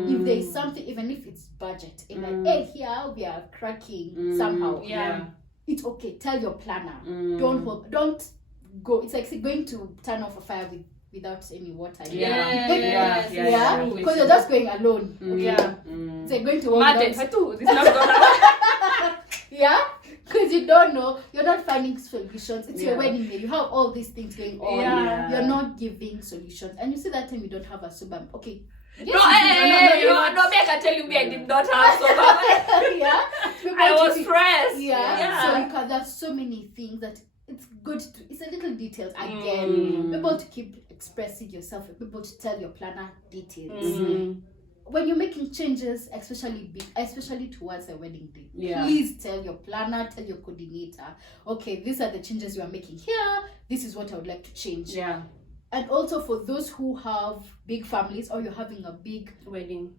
If there is something, even if it's budget, and like, hey, here we are cracking somehow. Yeah. It's okay. Tell your planner. Don't go. It's like going to turn off a fire without any water. Yes. Yeah. Because you're just going alone. Okay. Yeah. It's like going to work. Martin, without- Fatu, this is not gonna Yeah. Because you don't know, you're not finding solutions. It's your Yeah. wedding day. You have all these things going on. Yeah. You're not giving solutions, and you see that time you don't have a subam. Okay. Yes, No, me, I can tell you, me, I did not have so much. Yeah. People I was keep- stressed. Yeah. So you can, there's so many things that it's good to, it's a little details again. People to keep expressing yourself, and people to tell your planner details. When you're making changes, especially towards the wedding day, Yeah. please tell your planner, tell your coordinator, okay, these are the changes you are making here. This is what I would like to change. Yeah. And also for those who have big families or you're having a big Wedding.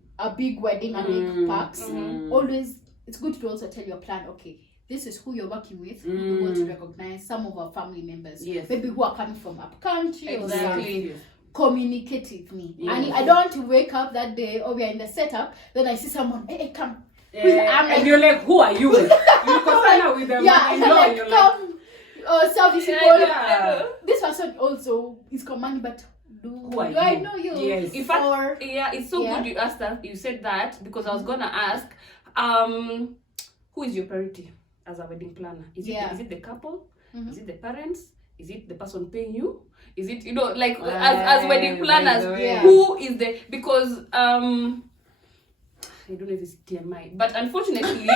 wedding, a big packs, Mm. always it's good to also tell your plan, okay, this is who you're working with. We're going to recognize some of our family members, Yes. maybe who are coming from up country or something. Exactly. Communicate with me. Yes. And I don't want to wake up that day or we are in the setup, then I see someone, hey, come. I'm like- And you're like, who are you? You concern with them. Yeah, I'm like, you're come. Service people. Yeah. This person also is commanding, but Who are do I you? know you? Yes. In fact, Or yeah, it's so Yeah. good you asked that. You said that because I was gonna ask, who is your priority as a wedding planner? Is it the couple? Is it the parents? Is it the person paying you? Is it, like as wedding planners, Yeah. who is the, because I don't know if it's TMI, but unfortunately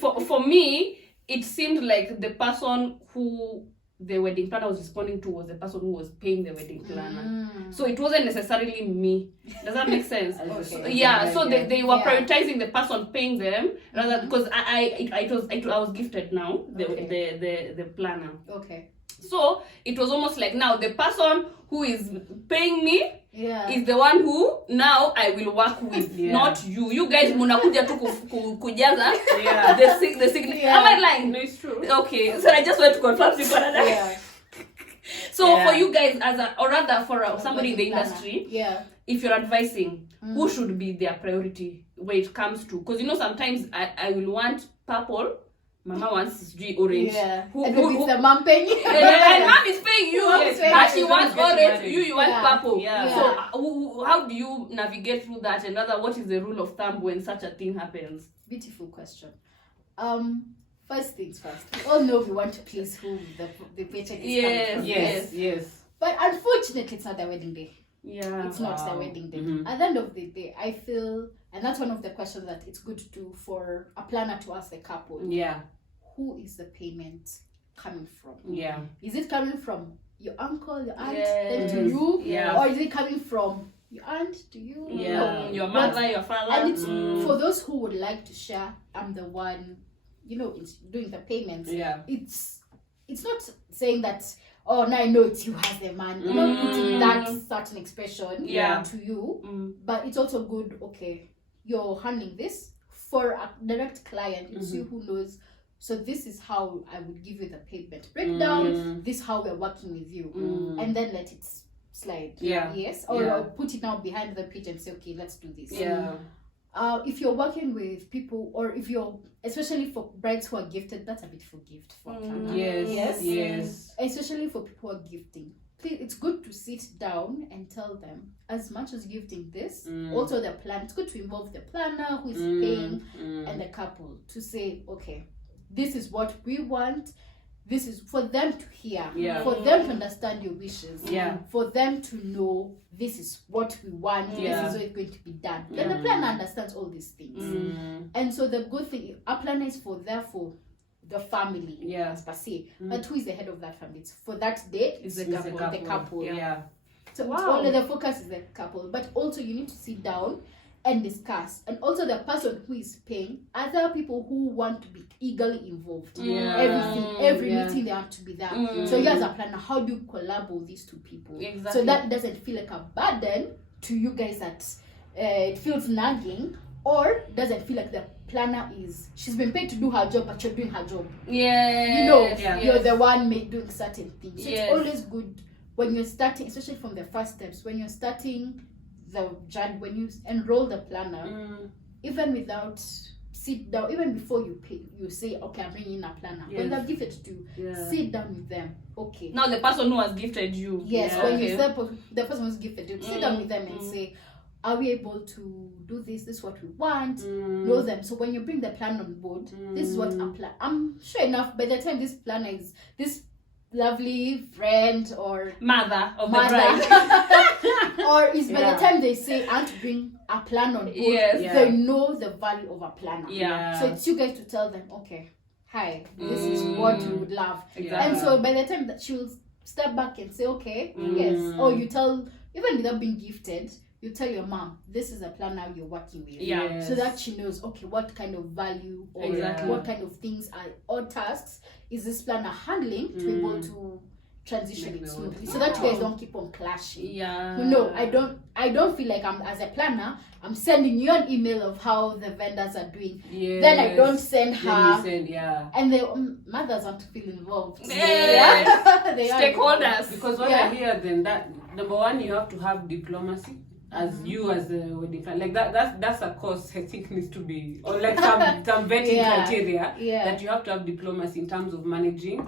for me it seemed like the person who the wedding planner was responding to was the person who was paying the wedding planner. So it wasn't necessarily me. Does that make sense? Okay. Yeah, so they were Yeah. prioritizing the person paying them rather, because I was gifted now the planner. Okay. So it was almost like now the person who is paying me Yeah. is the one who now I will work with, Yeah. not you. You guys munakuja tu kujaza Yeah. the signature. Yeah. Am I lying? No, it's true. Okay, so I just want to confirm people that Yeah. So Yeah. for you guys or rather for somebody in the Wedding planner. industry, Yeah. if you're advising, who should be their priority when it comes to, because sometimes I will want purple Mama wants orange. Yeah. Who, And who, maybe who, it's the mom paying. and mom is paying you. Yes, But she yes, wants yes, orange, yes. you want Yeah. purple. Yeah. So how do you navigate through that? And rather, what is the rule of thumb when such a thing happens? Beautiful question. First things first. We all know we want to please who the paycheck is Yes, coming from. Yes. But unfortunately, it's not the wedding day. Yeah. It's not the Wow. wedding day. Mhm. At the end of the day, I feel, and that's one of the questions that it's good for a planner to ask the couple. Yeah. Who is the payment coming from? Yeah. Is it coming from your uncle, your aunt, Yes. then to you? Yeah. Or is it coming from your aunt to you? Yeah. Your But- mother, your father. And it's Mm. for those who would like to share, I'm the one, it's doing the payments. Yeah. It's not saying that, oh, now I know it's you has the man. You're not putting that certain expression Yeah. to you. Mm. But it's also good, okay, you're handling this for a direct client. It's you who knows. So this is how I would give you the payment breakdown. This is how we're working with you. And then let it slide. Yeah. Yes. Or Yeah. I'll put it now behind the page and say, okay, let's do this. Yeah. If you're working with people, or if you're, especially for brides who are gifted, that's a beautiful gift for a planner. Yes. Especially for people who are gifting. Please, it's good to sit down and tell them, as much as gifting this, also the plan. It's good to involve the planner who is paying and the couple to say, okay, this is what we want. This is for them to hear, for them to understand your wishes, for them to know this is what we want, this is how it's going to be done. Then the planner understands all these things. And so the good thing, a planner is for the family, as per se. But who is the head of that family? It's for that day, it's the couple. Yeah. So it's only the focus is the couple. But also you need to sit down and discuss. And also the person who is paying, other people who want to be eagerly involved. Every meeting they want to be there. So you as a planner, how do you collab with these two people? Exactly. So that doesn't feel like a burden to you guys, that it feels nagging, or doesn't feel like the planner she's been paid to do her job, but you're doing her job. Yeah. You're the one doing certain things. So Yes. it's always good when you're starting, especially from the first steps, when you're starting the journey, when you enroll the planner, even without sit down, even before you pay, you say, okay, I'm bringing in a planner. When they're gifted to, sit down with them. Okay. Now the person who has gifted you. Yes, Yeah. when Okay. you say the person who's gifted you, sit down with them and say, are we able to do this? This is what we want. Know them. So when you bring the plan on board, this is what a plan. I'm sure enough, by the time this planner is this lovely friend or Mother of the bride. or is by the time they say, I want to bring a plan on board, they know the value of a planner. Yeah. So it's you guys to tell them, okay, hi, this is what we would love. Exactly. And so by the time that she'll step back and say, okay, yes. Or you tell, even without being gifted, you tell your mom, this is a planner you're working with. Yeah. So that she knows, okay, what kind of value or what kind of things or tasks is this planner handling to be able to transition it smoothly, so that you guys don't keep on clashing. Yeah. No, I don't feel like I'm, as a planner, I'm sending you an email of how the vendors are doing. Then I don't send her. And the mothers want to feel involved. Yes. They are Stakeholders. Because what I hear then, that number one, you have to have diplomacy as you as the wedding planner. Like that's a course I think needs to be, or like some vetting criteria that you have to have diplomacy in terms of managing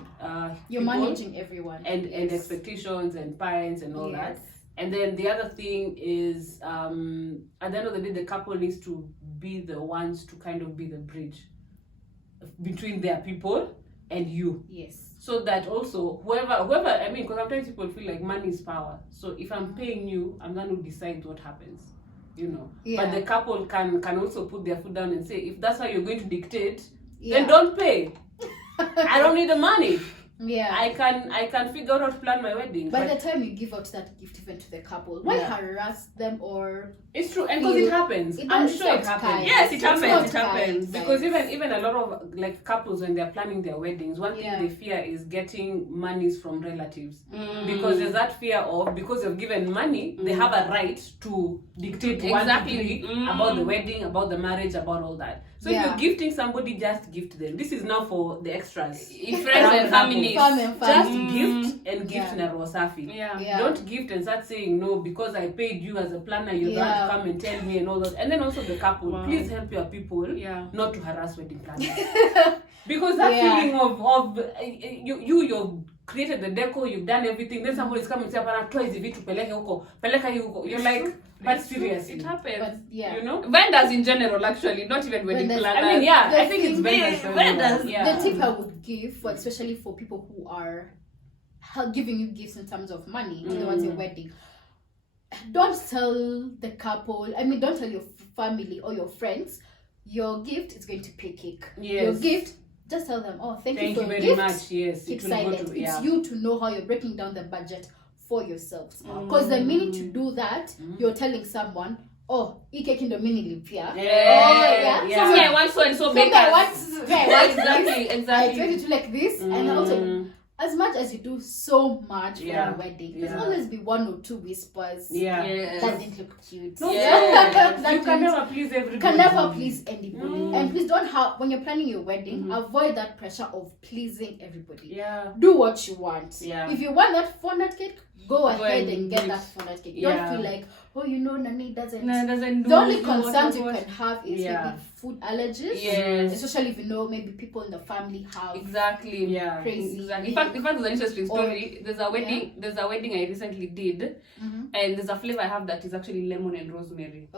you're people managing everyone and expectations and parents and all that. And then the other thing is at the end of the day, the couple needs to be the ones to kind of be the bridge between their people and you. Yes. So that also whoever I mean, because sometimes people feel like money is power. So if I'm paying you, I'm the one who decides what happens, But the couple can also put their foot down and say, if that's how you're going to dictate, then don't pay. I don't need the money. I can figure out how to plan my wedding. By the time you give out that gift even to the couple, why harass them? Or it's true, and because it happens. I'm sure it happens. Yes, it happens. Because even a lot of like couples, when they're planning their weddings, one thing they fear is getting monies from relatives. Because there's that fear of, because you've given money, they have a right to dictate 1 to 3 about the wedding, about the marriage, about all that. So if you're gifting somebody, just gift them. This is now for the extras. Friends and families. Just gift and gift na roho safi. Yeah. Don't gift and start saying no because I paid you as a planner. You're going to come and tell me and all that. And then also the couple, please help your people not to harass wedding planners. Because that feeling of you've created the deco, you've done everything, then somebody's coming and say, "Pana toys vitu peleka huko, peleka huko." You're like, but seriously, it happens. But, you know, vendors in general, actually, not even wedding planners. I mean, I think it's vendors. The tip I would give, especially for people who are giving you gifts in terms of money towards your wedding, don't tell the couple. I mean, don't tell your family or your friends your gift is going to pay cake. Your gift. Just tell them, thank you for your very gift. Much. Yes, Keep silent. It's you to know how you're breaking down the budget for yourselves. Because the minute you do that, you're telling someone, hii cake ndo mimi nilipia. Something I want so and so bakers. Exactly. I try to do like this. And also, as much as you do so much for a wedding, there's always be one or two whispers. That didn't look cute. That you can never please everybody. Can never please anybody. And please don't when you're planning your wedding, avoid that pressure of pleasing everybody. Do what you want. If you want that fondant cake, go ahead and get that fondant cake. Don't feel like, Nani doesn't. The only concerns you can have is maybe food allergies. Especially if you know maybe people in the family have crazy. In fact, there's an interesting story. There's a wedding I recently did, and there's a flavor I have that is actually lemon and rosemary.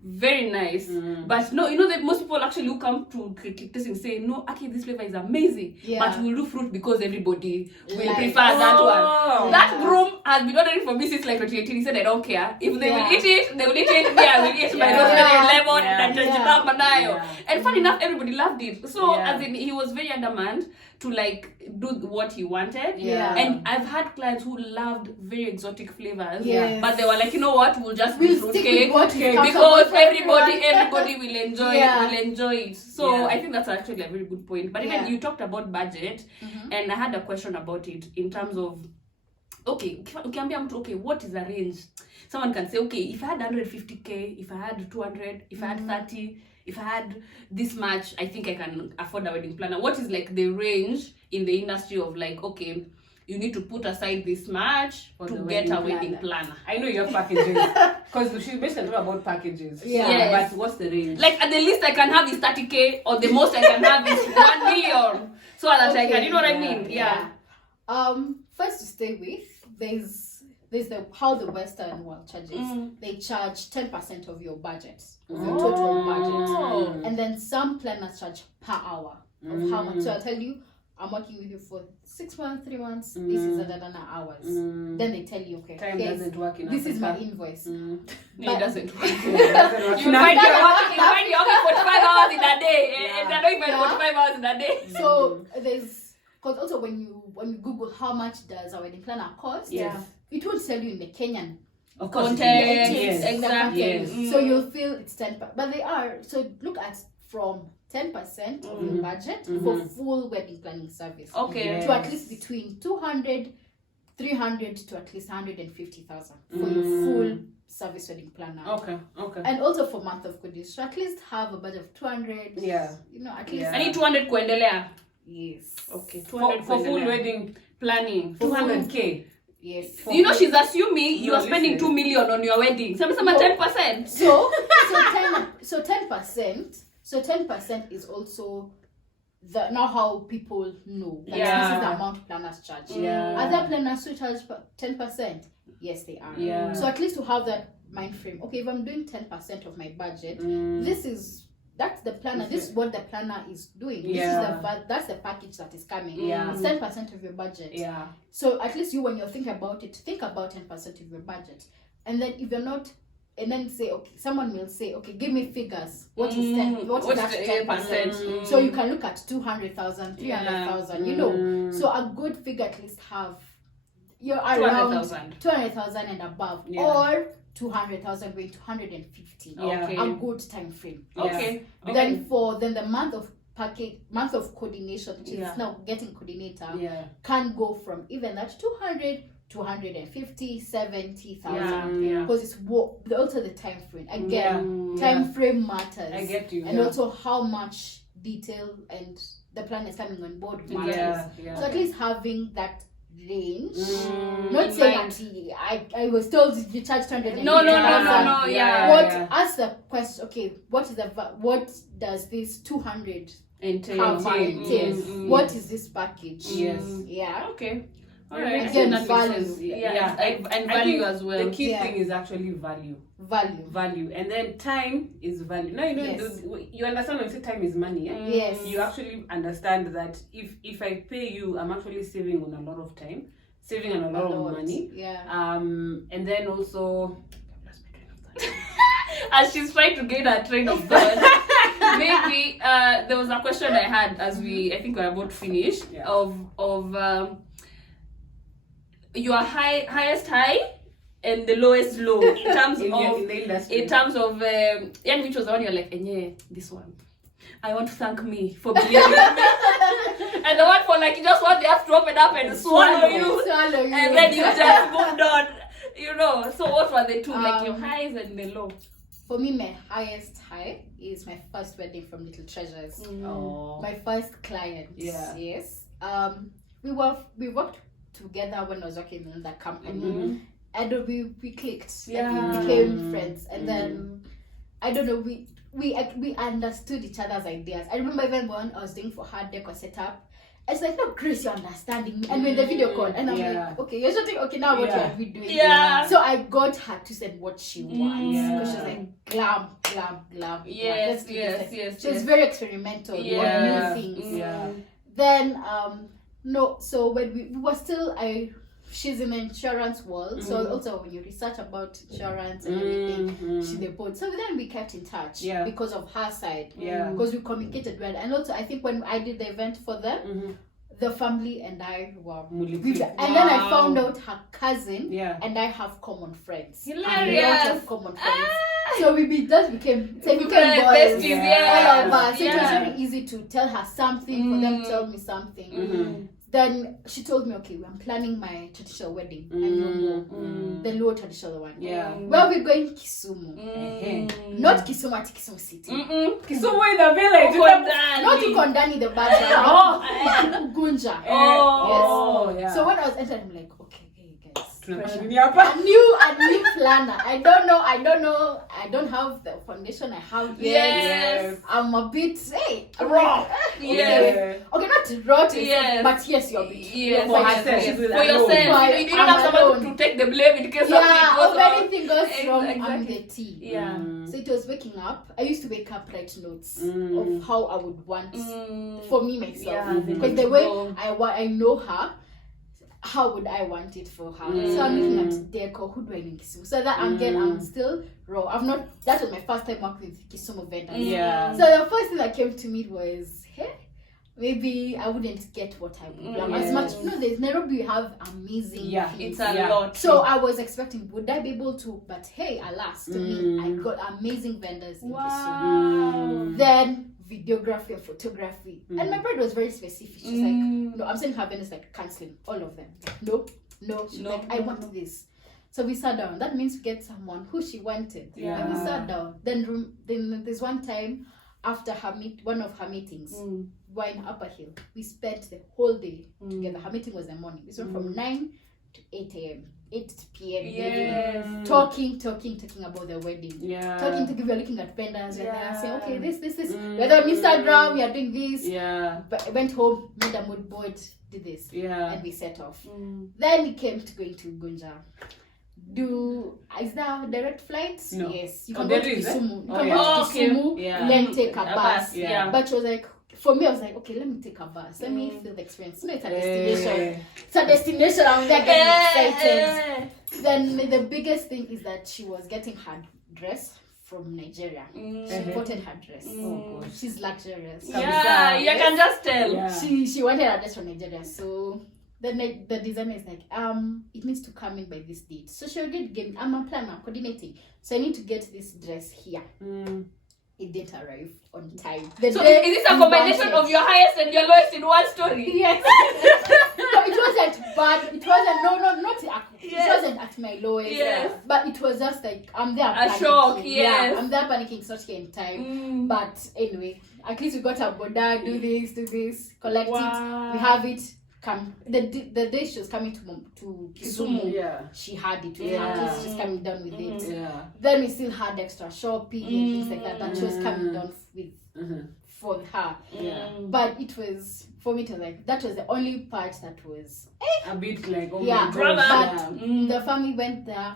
Very nice. But no, you know that most people actually who come to tasting say, no, actually this flavor is amazing. But we'll do fruit because everybody will prefer that one. That groom has been ordering for me since like 2018. He said, I don't care. If they will eat it, they will eat it. Me, I will eat my rosemary and lemon and and funny enough, everybody loved it. So as in, he was very adamant to like do what he wanted. And I've had clients who loved very exotic flavors. But they were like, you know what, we'll just do fruit cake because everybody will enjoy it. So I think that's actually a very good point. But even you talked about budget, and I had a question about it in terms of what is the range? Someone can say, if I had 150k, if I had 200, if I had 30, if I had this much, I think I can afford a wedding planner. What is like the range in the industry of like, you need to put aside this much to get a wedding planner? I know you have packages. Because she mentioned about packages. But what's the range? Like at the least I can have is 30k, or the most I can have is 1 million. So that I can, you know what I mean? First to stay with, there's how the Western world charges. They charge 10% of your budget, of your total budget. And then some planners charge per hour of how much. So I'll tell you, I'm working with you for 6 months, 3 months. This is hours. Then they tell you, time doesn't work in this is my invoice. It doesn't work. You find you're working 45 hours in a day, and they're not even 45 hours in a day. So because also when you Google how much does a wedding planner cost, it will tell you in the Kenyan context. Exactly. So you'll feel it's 10%, but they are. So look at from 10% of your budget for full wedding planning service. To at least between 200, 300 to at least 150,000 for your full service wedding planner. And also for month of coordination, at least have a budget of 200. You know, at least. I need 200 kuendelea. Yes. 200 for full wedding planning. 200k. Yes. You know, she's assuming you are spending 2 million on your wedding. Some 10%. So 10%. So 10% is also now how people know that this is the amount planners charge. Other planners who charge 10%? Yes, they are. So at least to have that mind frame. Okay, if I'm doing 10% of my budget, that's the planner. This is what the planner is doing. That's the package that is coming. It's 10% of your budget. So at least you, when you're thinking about it, think about 10% of your budget. And then if you're not, and then say, someone will say, give me figures. What is 10? What is that 10%? So you can look at 200,000, 300,000. You know, so a good figure at least have you're around 200,000 and above, or 200,000 going to 150. A good time frame. Then then the month of coordination, which is now getting coordinator, can go from even that 200 250, 70,000. Yeah. Because it's also the time frame. Again, time frame matters. I get you. And also how much detail and the plan is coming on board matters. So at least having that range, not saying that I was told you charge 200. No. Ask the question. Okay, what does this 200 entail? What is this package? Yes. Yeah. Okay. All right. Again, That value. makes sense. Yeah. And value as well. The key thing is actually value, and then time is value. Now you understand when you say time is money. Yes. You actually understand that if I pay you, I'm actually saving on a lot of time, saving on a lot of money. Yeah. And then also, as she's trying to gain her train of thought, maybe there was a question I had as I think we're about to finish of your highest high and the lowest low in terms in the industry. In terms of which was the one you're like, this one, I want to thank me for believing in me. And the one for like you just want the app to open up and swallow you, and then you just moved on. So what were the two, like your highs and the low? For me, my highest high is my first wedding from Little Treasures. My first client. Yeah. Yes. We worked together when I was working in that company, and we clicked. Yeah. Like, we became friends, and then I don't know, we understood each other's ideas. I remember even when I was doing for her decor setup, it's like, no, Grace, you're understanding me. And when the video call, and I'm like, okay, you're shooting. Okay, now what are we doing? Yeah. So I got her to say what she wants, because she was like glam. Yes. She was very experimental on new things. Yeah. Then so when we were still, she's in the insurance world, so also when you research about insurance and everything, she's the board. So then we kept in touch because of her side, because we communicated well. And also I think when I did the event for them, the family and I were and then I found out her cousin and I have common friends. Hilarious. A lot of common friends. So we became boys, besties, all of us. So it was very easy to tell her something, for them to tell me something. Then she told me, okay, I'm planning my traditional wedding. The low traditional one. Where we're going, Kisumu. Not Kisumu at Kisumu City. Kisumu in the village. Not Ukondani, the background. Gunja. Yes. So when I was entering, I'm like, okay, guys. A new planner. I don't know. I don't have the foundation I have yet. Yes. I'm a bit raw. Okay, not raw, but yes, you're a bit. Yes. For herself. For yourself. You don't have someone to take the blame in case anything goes wrong. I'm the tea. Yeah. So it was waking up. I used to wake up, write notes of how I would want for me myself. Because the way I know her, how would I want it for her? So I'm looking at decor. Who do I need Kisumu? So that I'm still raw. That was my first time working with Kisumu vendors. Yeah. So the first thing that came to me was, hey, maybe I wouldn't get what I would want as much. There's Nairobi, we have amazing things. It's a lot. So I was expecting, would I be able to? But hey, alas, to me, I got amazing vendors in Kisumu. Then videography and photography, and my bride was very specific. She's like, no, I'm saying her vendors like canceling all of them. No. She's like, I want this. So we sat down. That means we get someone who she wanted. And we sat down. Then there's one time after one of her meetings, we're in Upper Hill. We spent the whole day together. Her meeting was in the morning. We went from 9 to 8 a.m. 8 p.m. Yes. Talking about the wedding. Talking to people, looking at vendors, saying, okay, this. We're on Instagram, we are doing this. But I went home, made a mood board, did this. And we set off. Then it came to going to Gunja. Is there direct flights? No. Yes. You can go to Kisumu. You can go to Kisumu, then take a bus. But she was like, for me, I was like, okay, let me take a bus. Let me feel the experience. It's a destination. It's a destination. I'm there getting excited. Then the biggest thing is that she was getting her dress from Nigeria. She imported her dress. Oh, God. She's luxurious. You can just tell. She wanted her dress from Nigeria. So the designer is like, it needs to come in by this date. So she already gave me, I'm a planner, coordinating. So I need to get this dress here. it didn't arrive on time. So is this a combination of your highest and your lowest in one story? Yes. No, it wasn't bad. It wasn't it wasn't at my lowest. Yes. But it was just like I'm there A panicking. shock, yes. Yeah, I'm there panicking, it's not in time. But anyway, at least we got a boda, do this, collect it. We have it. Come the day she was coming to Kisumu, she had it with her. She's coming down with it. Yeah. Then we still had extra shopping and things like that she was coming down with for her. Yeah. But it was for me to like that was the only part that was A bit like drama. but the family went there.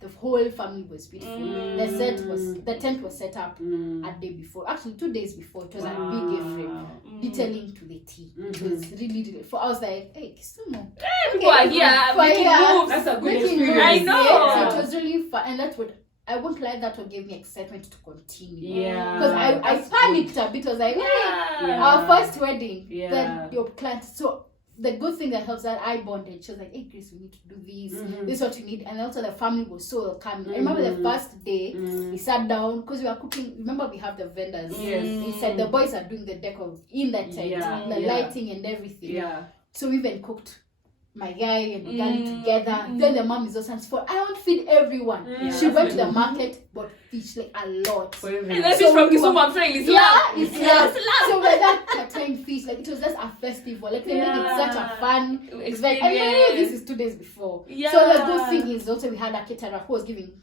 The whole family was beautiful. The tent was set up a day before. Actually, 2 days before. It was a big frame, detailing to the T. It was really. I was like, hey, Kisumu. People are here making moves. That's a good Making experience. moves. I know. Yeah, so it was really fun, and that's what I won't lie. That what gave me excitement to continue. Yeah. Because I panicked a bit. I was like, hey, our first wedding. Then your client. So the good thing that helps that I bonded. She was like, hey, Chris, we need to do this. This is what you need. And also the family was so welcoming. I remember the first day, we sat down because we were cooking. Remember, we have the vendors. Yes. Inside. The boys are doing the decor in that tent. The lighting and everything. Yeah. So we even cooked my guy and the girl together. Then the mom is also for I won't feed everyone. She went to the market, bought fish like a lot. And then fish from Kisumu, I'm saying it's It's so by that time fish, like it was just a festival. Like they made it such a fun experience. like I know this is 2 days before. Yeah. So the good thing is also we had a caterer who was giving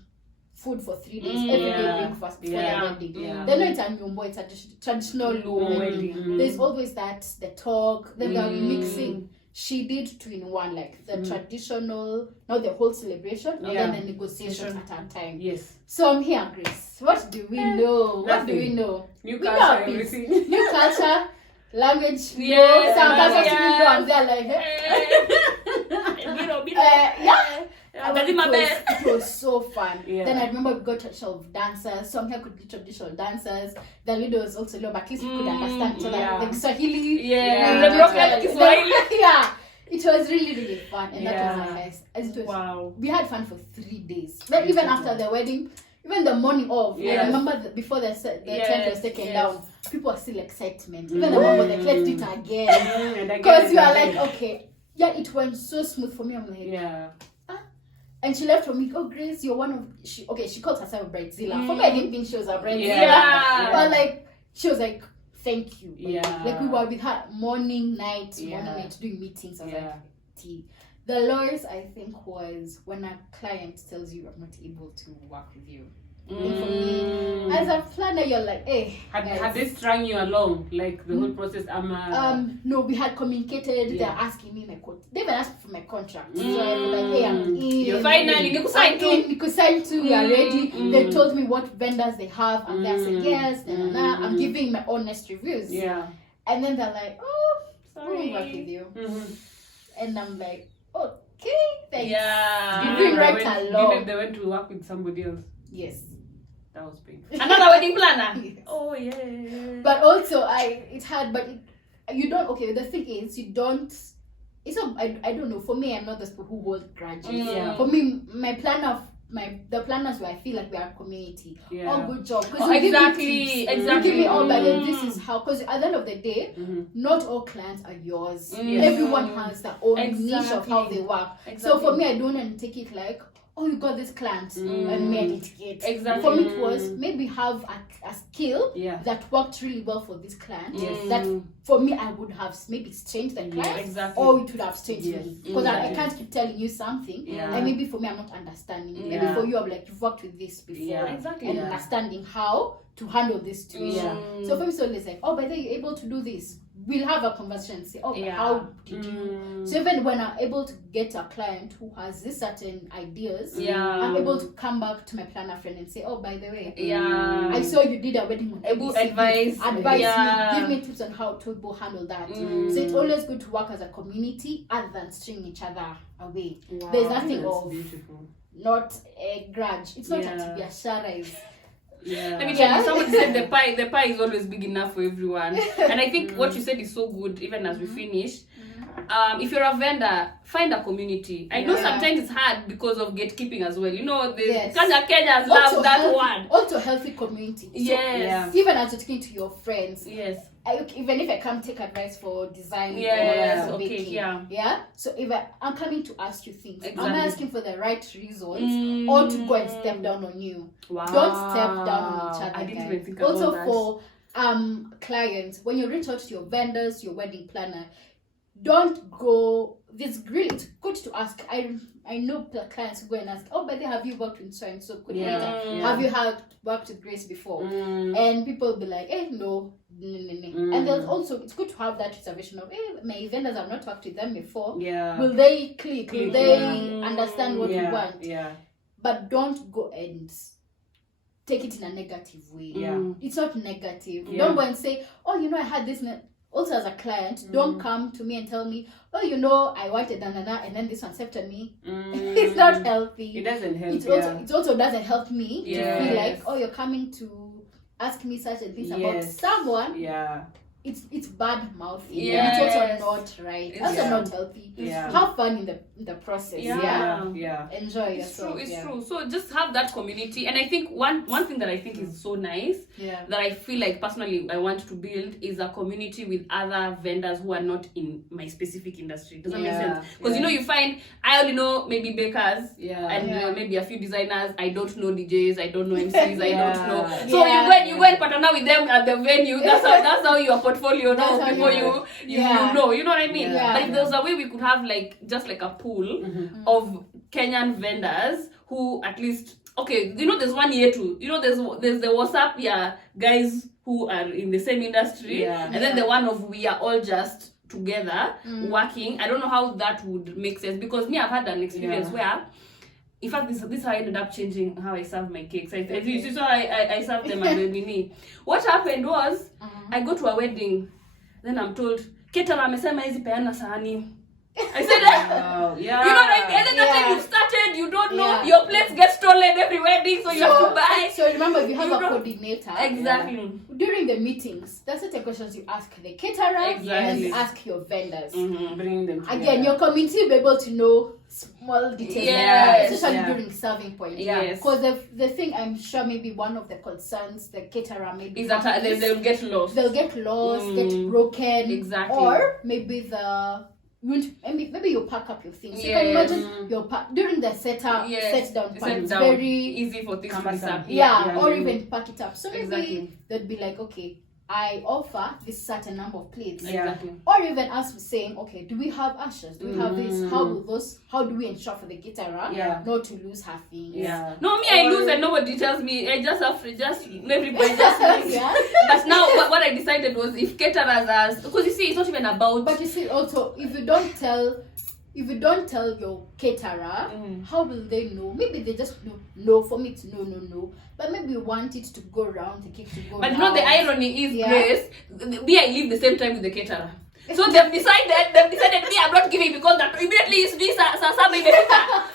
food for 3 days, every day breakfast before the wedding. They know it's a nyumbo, it's a traditional Luo wedding. There's always that the talk, then they're mixing. She did 2-in-1, like the traditional, now the whole celebration, and then the negotiations at a time. Yes. So I'm here, Grace. What do we know? What do we know? New We culture, know everything. New culture, language. Yes. Some cultures we know, and they're like, it was so fun. Yeah. Then I remember we got traditional dancers. Some here could be traditional dancers. The leader was also low, but at least we could understand each other. The Swahili. The broken Kiswahili. Yeah. It was really, really fun. And that was nice. As it was, Wow. we had fun for 3 days. But even after the wedding, even the morning of, I remember before the tent was taken down, people were still excitement. Even the mom was like, let's do it again. Because we are like, okay. Yeah, it went so smooth for me. I'm like, and she left for me. Oh, Grace, you're one of she calls herself Bridezilla. For me, I didn't think she was a Bridezilla. But like she was like, thank you. Like we were with her morning, night doing meetings. I was like, tea. The lowest I think was when a client tells you I'm not able to work with you. For me, as a planner, you're like, hey. Had they strung you along, like the whole process? No, we had communicated. They're asking me my they even asked for my contract. So I was like, hey, I'm in. You're finally, Nikusign too. We are ready. They told me what vendors they have, and they said yes. I'm giving my honest reviews. Yeah. And then they're like, oh, sorry, we won't work with you. And I'm like, okay, thanks. Yeah. You're doing right along. They went to work with somebody else. Yes. That was painful. Another wedding planner. Yes. Oh yeah. But also you don't. Okay, the thing is, you don't. It's not. I don't know. For me, I'm not the people who hold grudges. For me, the planners where I feel like we are a community. Oh, good job. Exactly. You give me all, but then this is how. Because at the end of the day, not all clients are yours. Everyone has their own niche of how they work. So for me, I don't want to take it like, oh, you got this client and made it get. Exactly. For me, it was maybe have a skill that worked really well for this client. That for me, I would have maybe changed the client, or it would have changed me. Because I can't keep telling you something, and maybe for me, I'm not understanding. Maybe for you, I'm like, you've worked with this before, and understanding how to handle this situation. So for me, so it's like, oh, by the way, you're able to do this. We'll have a conversation and say, oh, how did you? So even when I'm able to get a client who has this certain ideas, I'm able to come back to my planner friend and say, oh, by the way, I saw you did a wedding on advice me, give me tips on how to handle that. So it's always good to work as a community other than stringing each other away. There's nothing of beautiful. Not a grudge. It's not a biashara. Let me tell you, someone said the pie is always big enough for everyone. And I think what you said is so good, even as we finish. if you're a vendor, find a community. I know Yeah. sometimes it's hard because of gatekeeping as well. You know, the Yes. Kenyans Also love that healthy, word. Also healthy community. So Yes. even as you're talking to your friends, Yes. even if I come take advice for design Yes. or Okay. baking, Yeah. so if I'm coming to ask you things, I'm Exactly. asking for the right reasons or to go and step down on you. Wow. Don't step down on each other. I didn't guys. even think Also about that. for clients, when you reach out to your vendors, your wedding planner, don't go. It's good to ask. I know clients who go and ask, oh, but have you worked with so and so coordinator? Have you worked with Grace before? And people will be like, no. And there's also, it's good to have that reservation of, my vendors have not worked with them before. Yeah. Will they click? Will they understand what we want? Yeah. But don't go and take it in a negative way. Yeah. It's not negative. Yeah. Don't go and say, oh, I had this. Also, as a client, don't come to me and tell me, oh, I wanted and then this one accepted me. It's not healthy. It doesn't help. It also doesn't help me to Yes. feel like, oh, you're coming to ask me such and things about someone. Yeah. It's bad mouthing. Yes. It's also not right. It's also Yeah. not healthy. Yeah. Have fun in the process. Yeah. Enjoy It's yourself. true. It's true. So just have that community, and I think one thing that I think is so nice, that I feel like personally I want to build, is a community with other vendors who are not in my specific industry. Does that make sense? Because you find I only know maybe bakers, and maybe a few designers. I don't know DJs. I don't know MCs. I don't know. So you go and partner with them at the venue. That's how your portfolio knows people you know. You know what I mean? But if there's a way we could have just like a pool of Kenyan vendors who at least, there's one year too. There's the WhatsApp guys who are in the same industry, and then the one of we are all just together working. I don't know how that would make sense, because I've had an experience where, in fact, this is how I ended up changing how I serve my cakes. I served them at the mini. What happened was, I go to a wedding, then I'm told, Ketara amesema hizi peana sahani. I said, you know what I mean? And then that time you've started, you don't know, your plates get stolen every wedding, so you have to buy. So remember, if you have a coordinator, exactly, during the meetings, there's certain questions you ask the caterer and you ask your vendors. Bring them together. Again, your community will be able to know small details, especially during serving point. Because the thing, I'm sure maybe one of the concerns the caterer maybe is that they'll get lost. They'll get lost, get broken. Exactly. Or maybe maybe you pack up your things. You can imagine your during the set down part. It's very easy for things to disappear. Or even pack it up. So maybe they'd be like, okay, I offer this certain number of plates. Exactly. Or even us saying, okay, do we have ashes? Do we have this? How do we ensure for the caterer not to lose her things? No, I lose and nobody tells me. I just have to everybody just leaves. But now what I decided was, if caterers are, because you see, it's not even about. But you see, also, if you don't tell your caterer, how will they know? Maybe they just no. For me, it's no. But maybe you want it to go around, the cake to go But round. you know, the irony is, Grace, I live the same time with the caterer. So they've decided me, I'm not giving, because that immediately is this sasa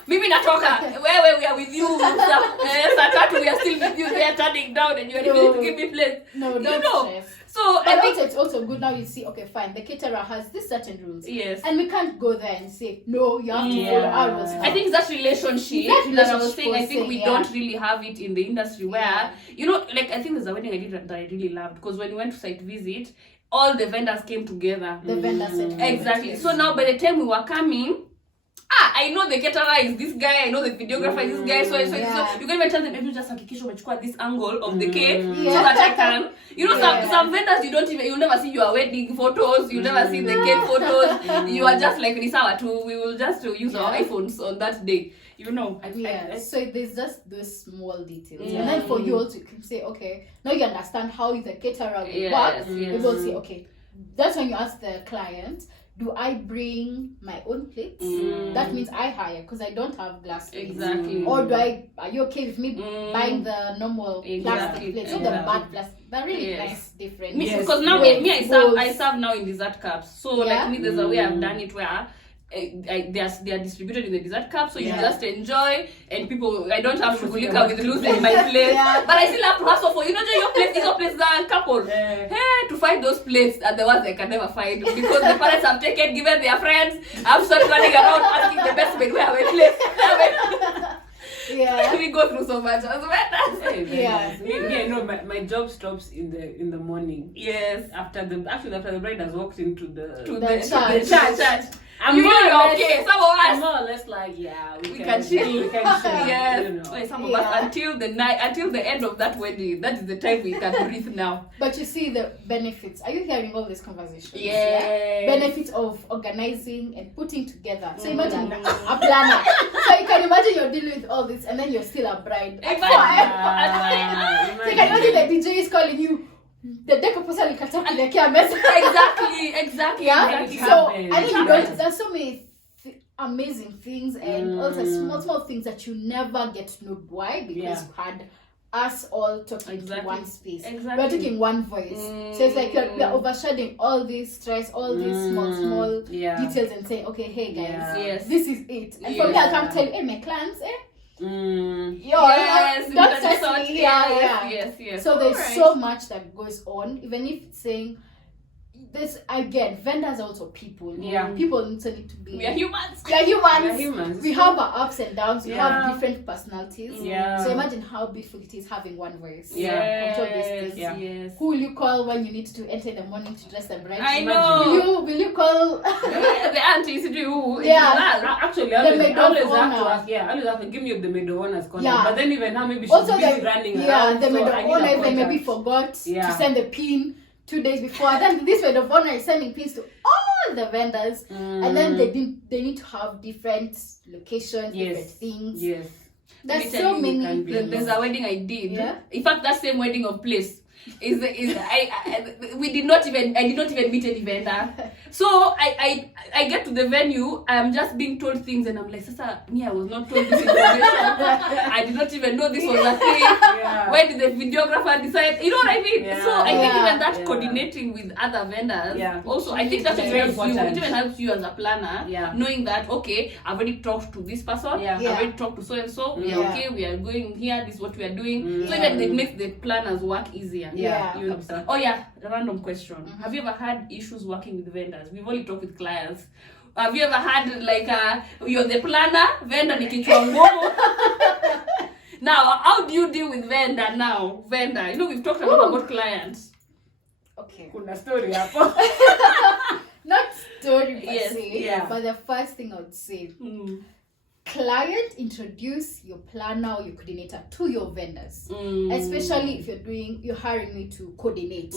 mimi natoka. Where we are with you, Satatu, we are still with you. They are turning down, and you are ready to give me place. No, don't stress. So but also, it's also good now. You see, okay, fine. The caterer has these certain rules. Yes. And we can't go there and say no. You have to follow our rules. I think that relationship that I was saying, I think we don't really have it in the industry where I think there's a wedding I did that I really loved, because when we went to site visit, all the vendors came together. The vendors said exactly. So now by the time we were coming, I know the caterer is this guy, I know the videographer is this guy, so you can even tell them, maybe just hakikisha umechukua this angle of the cake so that I can, some vendors you'll never see your wedding photos, you'll never see the cake photos, you are just like, we will just use our iPhones on that day, so there's just those small details, and then for you also, you can say, okay, now you understand how the caterer will work. You will say, okay, that's when you ask the client, do I bring my own plates? That means I hire, because I don't have glass plates. Exactly. Or are you okay with me buying the normal plastic plates? Not the bad plastic. They're really nice, different. Because now I serve now in dessert cups. So like me, there's a way I've done it where they are distributed in the dessert cup, so you Yeah. just enjoy, and people, I don't have to shughulika with losing my place, Yeah. but I still have to hustle for, your place, your place, the couple. Hey, to find those plates are the ones I can never find, because the parents have given their friends. I'm started running around asking the best maid where are my place. Yeah. We go through so much as well. Yeah. Me, I know my job stops in the morning. Yes. After the bride has walked into the church. I'm You more know or you're less, okay. Some of I'm us, more or less like, yeah, we can chill. We can chill. yes. You know. Wait, some of us until the end of that wedding. That is the time we can breathe now. But you see the benefits. Are you hearing all these conversations? Yes. Benefits of organizing and putting together. So imagine a planner. So you can imagine you're dealing with all this, and then you're still a bride. So you can imagine the DJ is calling you. The deco person Exactly. Yeah. It So happens. I think you don't. There's so many amazing things and also small things that you never get to know. Why? Because you had us all talking to one space. Exactly. We're talking one voice. So it's like we're overshadowing all this stress, all these small details, and saying, okay, hey guys, Yes. this is it. And for me, I'll come tell you, hey, my clients, Yes. don't stress me. Yes. So there's so much that goes on, even if it's saying this again, vendors are also people. Yeah. People need to be. We are humans. We are humans. We are humans. We have our ups and downs. We Yeah. have different personalities. Yeah. So imagine how beautiful it is having one voice. Yeah. Control these things. Yeah. Yes. Who will you call when you need to enter in the morning to dress the bride? I Imagine. know. Will you call? The aunties who? Yeah. Actually, The I maid always of have to honor. ask. Yeah, I always have to give me the maid of honor's contact. Yeah. But then even now, maybe she's Also, busy running around. yeah, the maid so of I need honor, a if they maybe contact. forgot to Yeah. send the pin 2 days before. Then this maid of honor is sending pins to all the vendors, and then they need to have different locations, different things. Yes. There's Let me so tell you, many There's things. a wedding I did. Yeah. In fact, that same wedding of place I did not even meet any vendor. So I get to the venue. I'm just being told things, and I'm like, Sasa, me, I was not told this information. I did not even know this was a thing. Yeah. Where did the videographer decide? You know what I mean? Yeah. So I think even that Yeah. coordinating with other vendors. Yeah. Also, I think that It's even very helps you. important. It even helps you as a planner. Yeah. Knowing that, okay, I've already talked to this person. Yeah. I've Yeah. already talked to so and so. We are Yeah. okay. We are going here. This is what we are doing. So Yeah. even it makes the planners work easier. Yeah. You- Absolutely. oh yeah, a random question. Have you ever had issues working with vendors? We've only talked with clients. Have you ever had like you're the planner, vendor ni kichwa ngumu? Now, how do you deal with vendor now? Vendor, we've talked a lot about clients. Okay. Kuna story hapo. Not story per Yes, se, yeah. but the first thing I would say, Mm. client, introduce your planner or your coordinator to your vendors. Mm. Especially if you're hiring me to coordinate.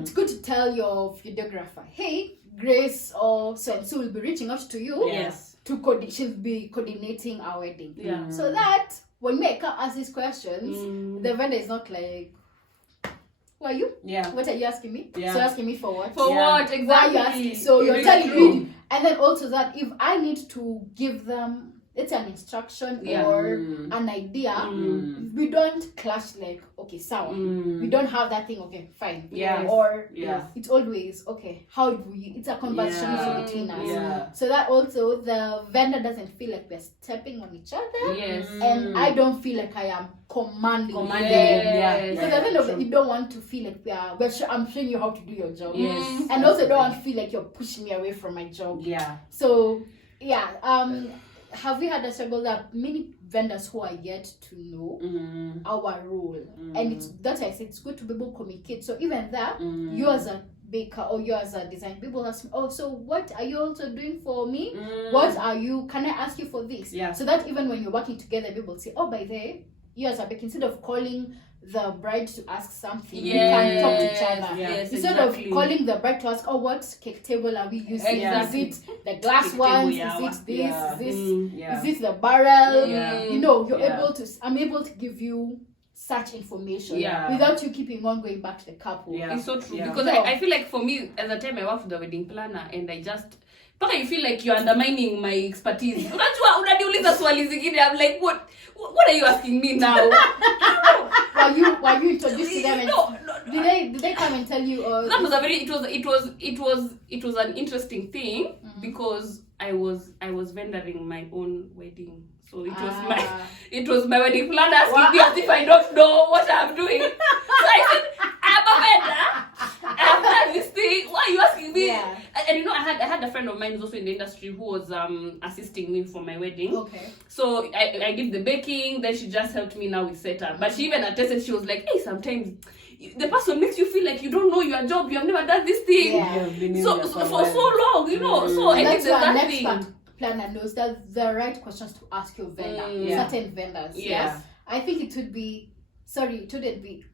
It's good to tell your videographer, hey, Grace or so and so will be reaching out to you. Yes. She'll be coordinating our wedding. Yeah. So that when we come ask these questions, the vendor is not like, who are you? Yeah. What are you asking me? Yeah. So asking me for what? For Yeah. what Why are you exactly? asking? So you're Really telling true. me, and then also that if I need to give them, it's an instruction Yeah. or an idea, we don't clash like, okay, sour. We don't have that thing, okay, fine. Yeah. Or Yeah. it's always, okay, how do we, it's a conversation Yeah. between us. Yeah. So that also the vendor doesn't feel like we're stepping on each other. Yes. And I don't feel like I am commanding them. Yeah. Because at the end of it, you don't want to feel like I'm showing you how to do your job. Yes. And also don't want to feel like you're pushing me away from my job. Yeah. So yeah, have we had a struggle that many vendors who are yet to know our role? And it's that I said it's good to be able to communicate. So even that, you as a baker or you as a designer, people ask me, oh, so what are you also doing for me? What are you, can I ask you for this? Yeah. So that even when you're working together, people say, oh, by the way, you as a baker, instead of calling the bride to ask something, you can talk to each other. Yes, Instead exactly. of calling the bride to ask, oh, what cake table are we using? Exactly. Is it the glass Cake ones? table, Is it this? yeah. Is this? Yeah. Is it the barrel? Yeah. You're Yeah. able to. I'm able to give you such information Yeah. without you keeping on going back to the couple. Yeah. It's so true. Yeah. Because No. I feel like for me, at the time I worked with the wedding planner, and I just mpaka you feel like you're undermining my expertise. Unajua unaniuliza swali zingine, I'm like, what are you asking me now? Were you introduced to them? And No. did they come and tell you? That was a very it was an interesting thing because I was vendoring my own wedding. So it was my wedding planner asking me as if I don't know what I'm doing. So I said, I'm a vendor. I've done this thing. Why are you asking me? Yeah. And you know, I had a friend of mine who's also in the industry who was assisting me for my wedding. Okay. So I did the baking, then she just helped me now with setup. But she even attested, she was like, hey, sometimes the person makes you feel like you don't know your job, you have never done this thing. Yeah. So for so long, you know. So I think That's why that next thing. planner knows that the right questions to ask your vendor, certain vendors. Yeah. I think it wouldn't be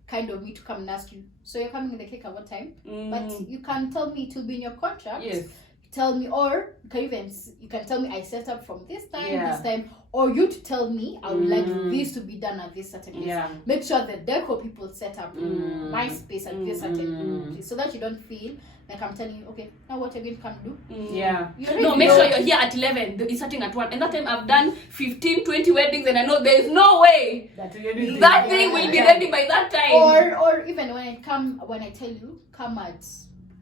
kind of me to come and ask you, so you're coming in the cake at what time? But you can tell me it will be in your contract. Yes. Tell me, or you can tell me I set up from this time, or you to tell me I would like this to be done at this certain place. Yeah. Make sure the deco people set up my space at this certain place, so that you don't feel like I'm telling you, okay, now what you're going to come do. Yeah. No, make sure you're here at 11. It's starting at 1. And that time I've done 15, 20 weddings, and I know there's no way that thing will be ready by that time. Or even when I tell you come at,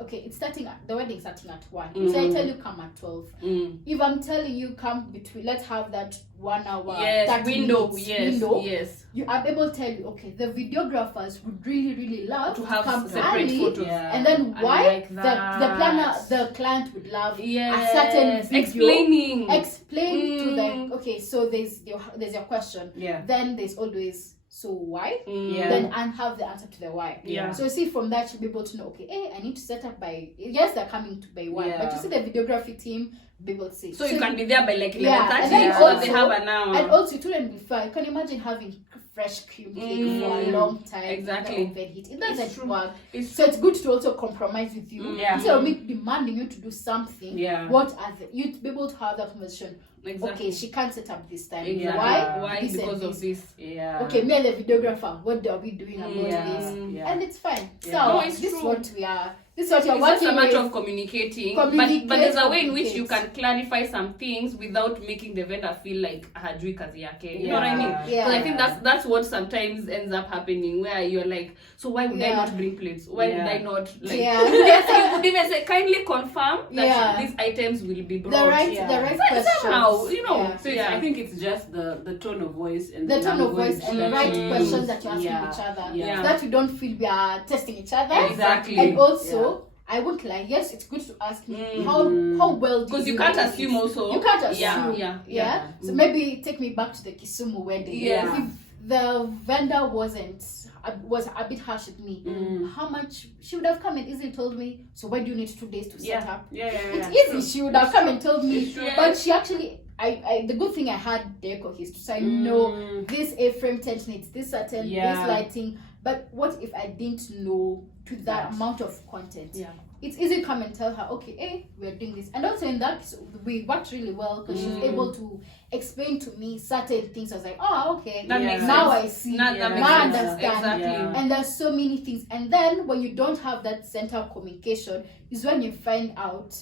okay, the wedding starting at 1. So I tell you come at 12. If I'm telling you come between, let's have that 1 hour window. Yes. I'm able to tell you, okay, the videographers would really love to come separate early, photos. And then why the client would love a certain video explain to them. Okay, so there's your question. Yeah. Then there's always, so why? Then and have the answer to the why. Yeah. So see, from that you'll be able to know, okay, hey, I need to set up by, yes, they're coming to by 1, but you see the videography team be able to say. So you can be there by like 11:30, and so they have an hour. And also it wouldn't be fair. You can imagine having fresh cream cake for a long time. Exactly. It doesn't work. So it's good to also compromise with you. Instead of me demanding you to do something, what are you to be able to have that conversation. Exactly. Okay, she can't set up this time. Exactly. Why? This because of this. Yeah. Okay, me and the videographer, what are we doing about this? And it's fine. So No, it's this true. is what we are. This is what you're It's working just a matter with. of communicating. But there's a way in which you can clarify some things without making the vendor feel like hajui kazi yake. You know what I mean? Yeah. So I think that's what sometimes ends up happening, where you're like, so why would I not bring plates? Why would I not like? Yes, you would even say, kindly confirm that these items will be brought. The right questions. Somehow, you know. So I think it's just the tone of voice and the tone of voice and the right questions that you're asking each other, so that we don't feel we are testing each other. Exactly. And also, I won't lie. Yes, it's good to ask me how well do because you can't assume also. You can't assume. Yeah. So maybe take me back to the Kisumu wedding. Yeah. If the vendor was a bit harsh with me, how much she would have come and easily told me. So why do you need 2 days to set up? It's easy. She would have come and told me. But she actually. The good thing I had deco history, so I know this A-frame tent needs this certain this lighting. But what if I didn't know to that amount of content? It's easy to come and tell her, okay, hey, we're doing this. And also in that, we worked really well because she was able to explain to me certain things. I was like, oh, okay, that makes now sense. I see, Now I understand. Exactly. And there's so many things. And then when you don't have that center of communication is when you find out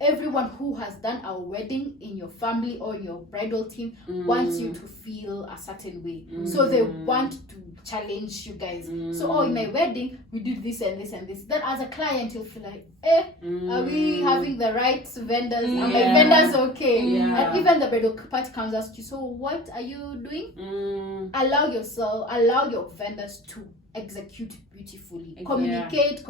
everyone who has done our wedding in your family or in your bridal team wants you to feel a certain way. So they want to challenge you guys. So, in my wedding, we did this and this and this. Then as a client, you'll feel like, are we having the right vendors? Are my vendors okay? And even the bridal party comes ask you, so what are you doing? Allow your vendors to execute beautifully. Communicate.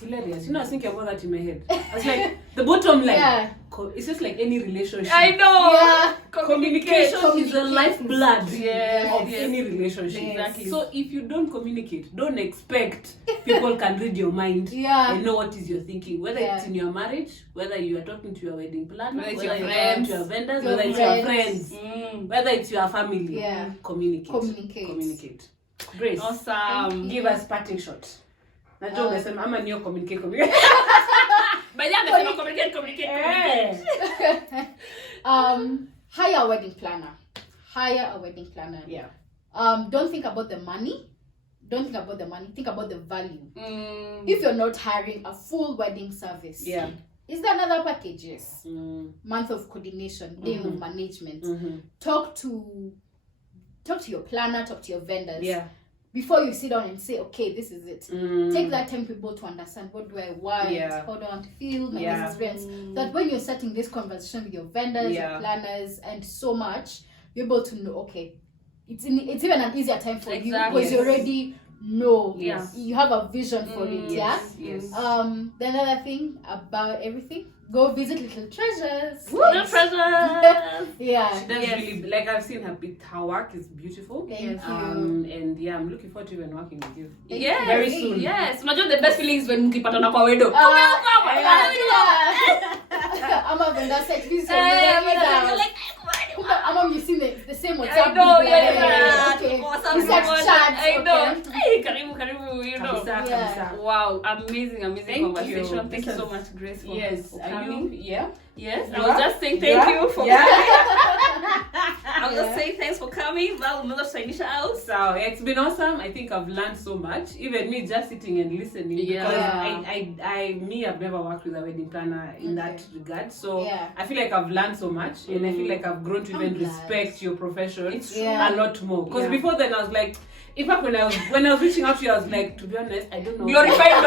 Hilarious. You know, I was thinking about that in my head. I was like, the bottom line. It's just like any relationship. I know. Yeah. Communication is the lifeblood of Yes. any relationship. Exactly. So if you don't communicate, don't expect people can read your mind and know what is you're thinking. Whether it's in your marriage, whether you are talking to your wedding planner, whether you're talking to your vendors, whether it's your friends, whether it's your family. Communicate. Grace. Awesome. Give us parting shot. Najua umesema ama niyo communicate. But yeah, communicate. Hire a wedding planner. Yeah. Don't think about the money. Think about the value. If you're not hiring a full wedding service, is there another package? Yes. Month of coordination, day of management. Talk to your planner, talk to your vendors. before you sit down and say, okay, this is it. Take that time to be able to understand what do I want, how do I want to feel, my experience. That when you're starting this conversation with your vendors, your planners, and so much, you're able to know, okay, it's even an easier time for you because you already know. You have a vision for it. The another thing about everything, go visit Little Treasures. Little Treasures. She does really, like, I've seen her work is beautiful. Thank you. And I'm looking forward to even working with you. Very soon. Unajua the best feeling is when mkipatana kwa wedo. I'm a vendor set. You've seen the same WhatsApp. I know, I know. Hey, karibu, you know. Kabisa. Wow, amazing conversation. Thank you so much, Grace, for coming. Yes, I was just saying thank you for coming. I was just saying thanks for coming. That will not sign out. So it's been awesome. I think I've learned so much. Even me just sitting and listening. Because I've never worked with a wedding planner in that regard. So I feel like I've learned so much, and I feel like I've grown to even respect your profession a lot more. Because before then I was like, in fact, when I was reaching out to you, I was like, to be honest, I don't know. Glorified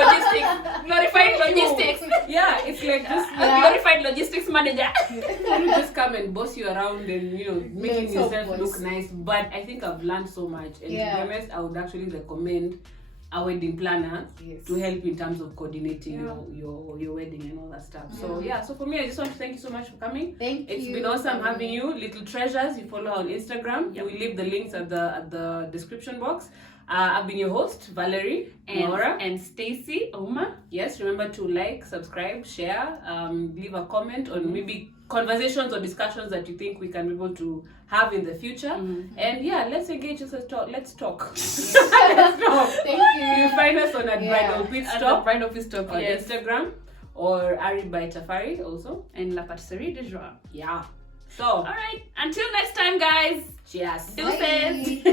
logistics. Yeah, it's like just glorified logistics manager. You just come and boss you around and making yourself look nice. But I think I've learned so much, and to be honest, I would actually recommend a wedding planner to help in terms of coordinating your wedding and all that stuff. So so for me, I just want to thank you so much for coming. It's been awesome having you. Little Treasures, you follow on Instagram. We leave the links at the description box. I've been your host, Valerie, Nora, and Stacy, Oma. Yes, remember to like, subscribe, share, leave a comment on maybe conversations or discussions that you think we can be able to have in the future. And let's engage. Let's talk. Let's talk. Thank you. You find us on Bridal Pit Stop on Instagram, or Ari by Tafari also, and La Patisserie de Joie. So all right, until next time, guys. Cheers. Deuces.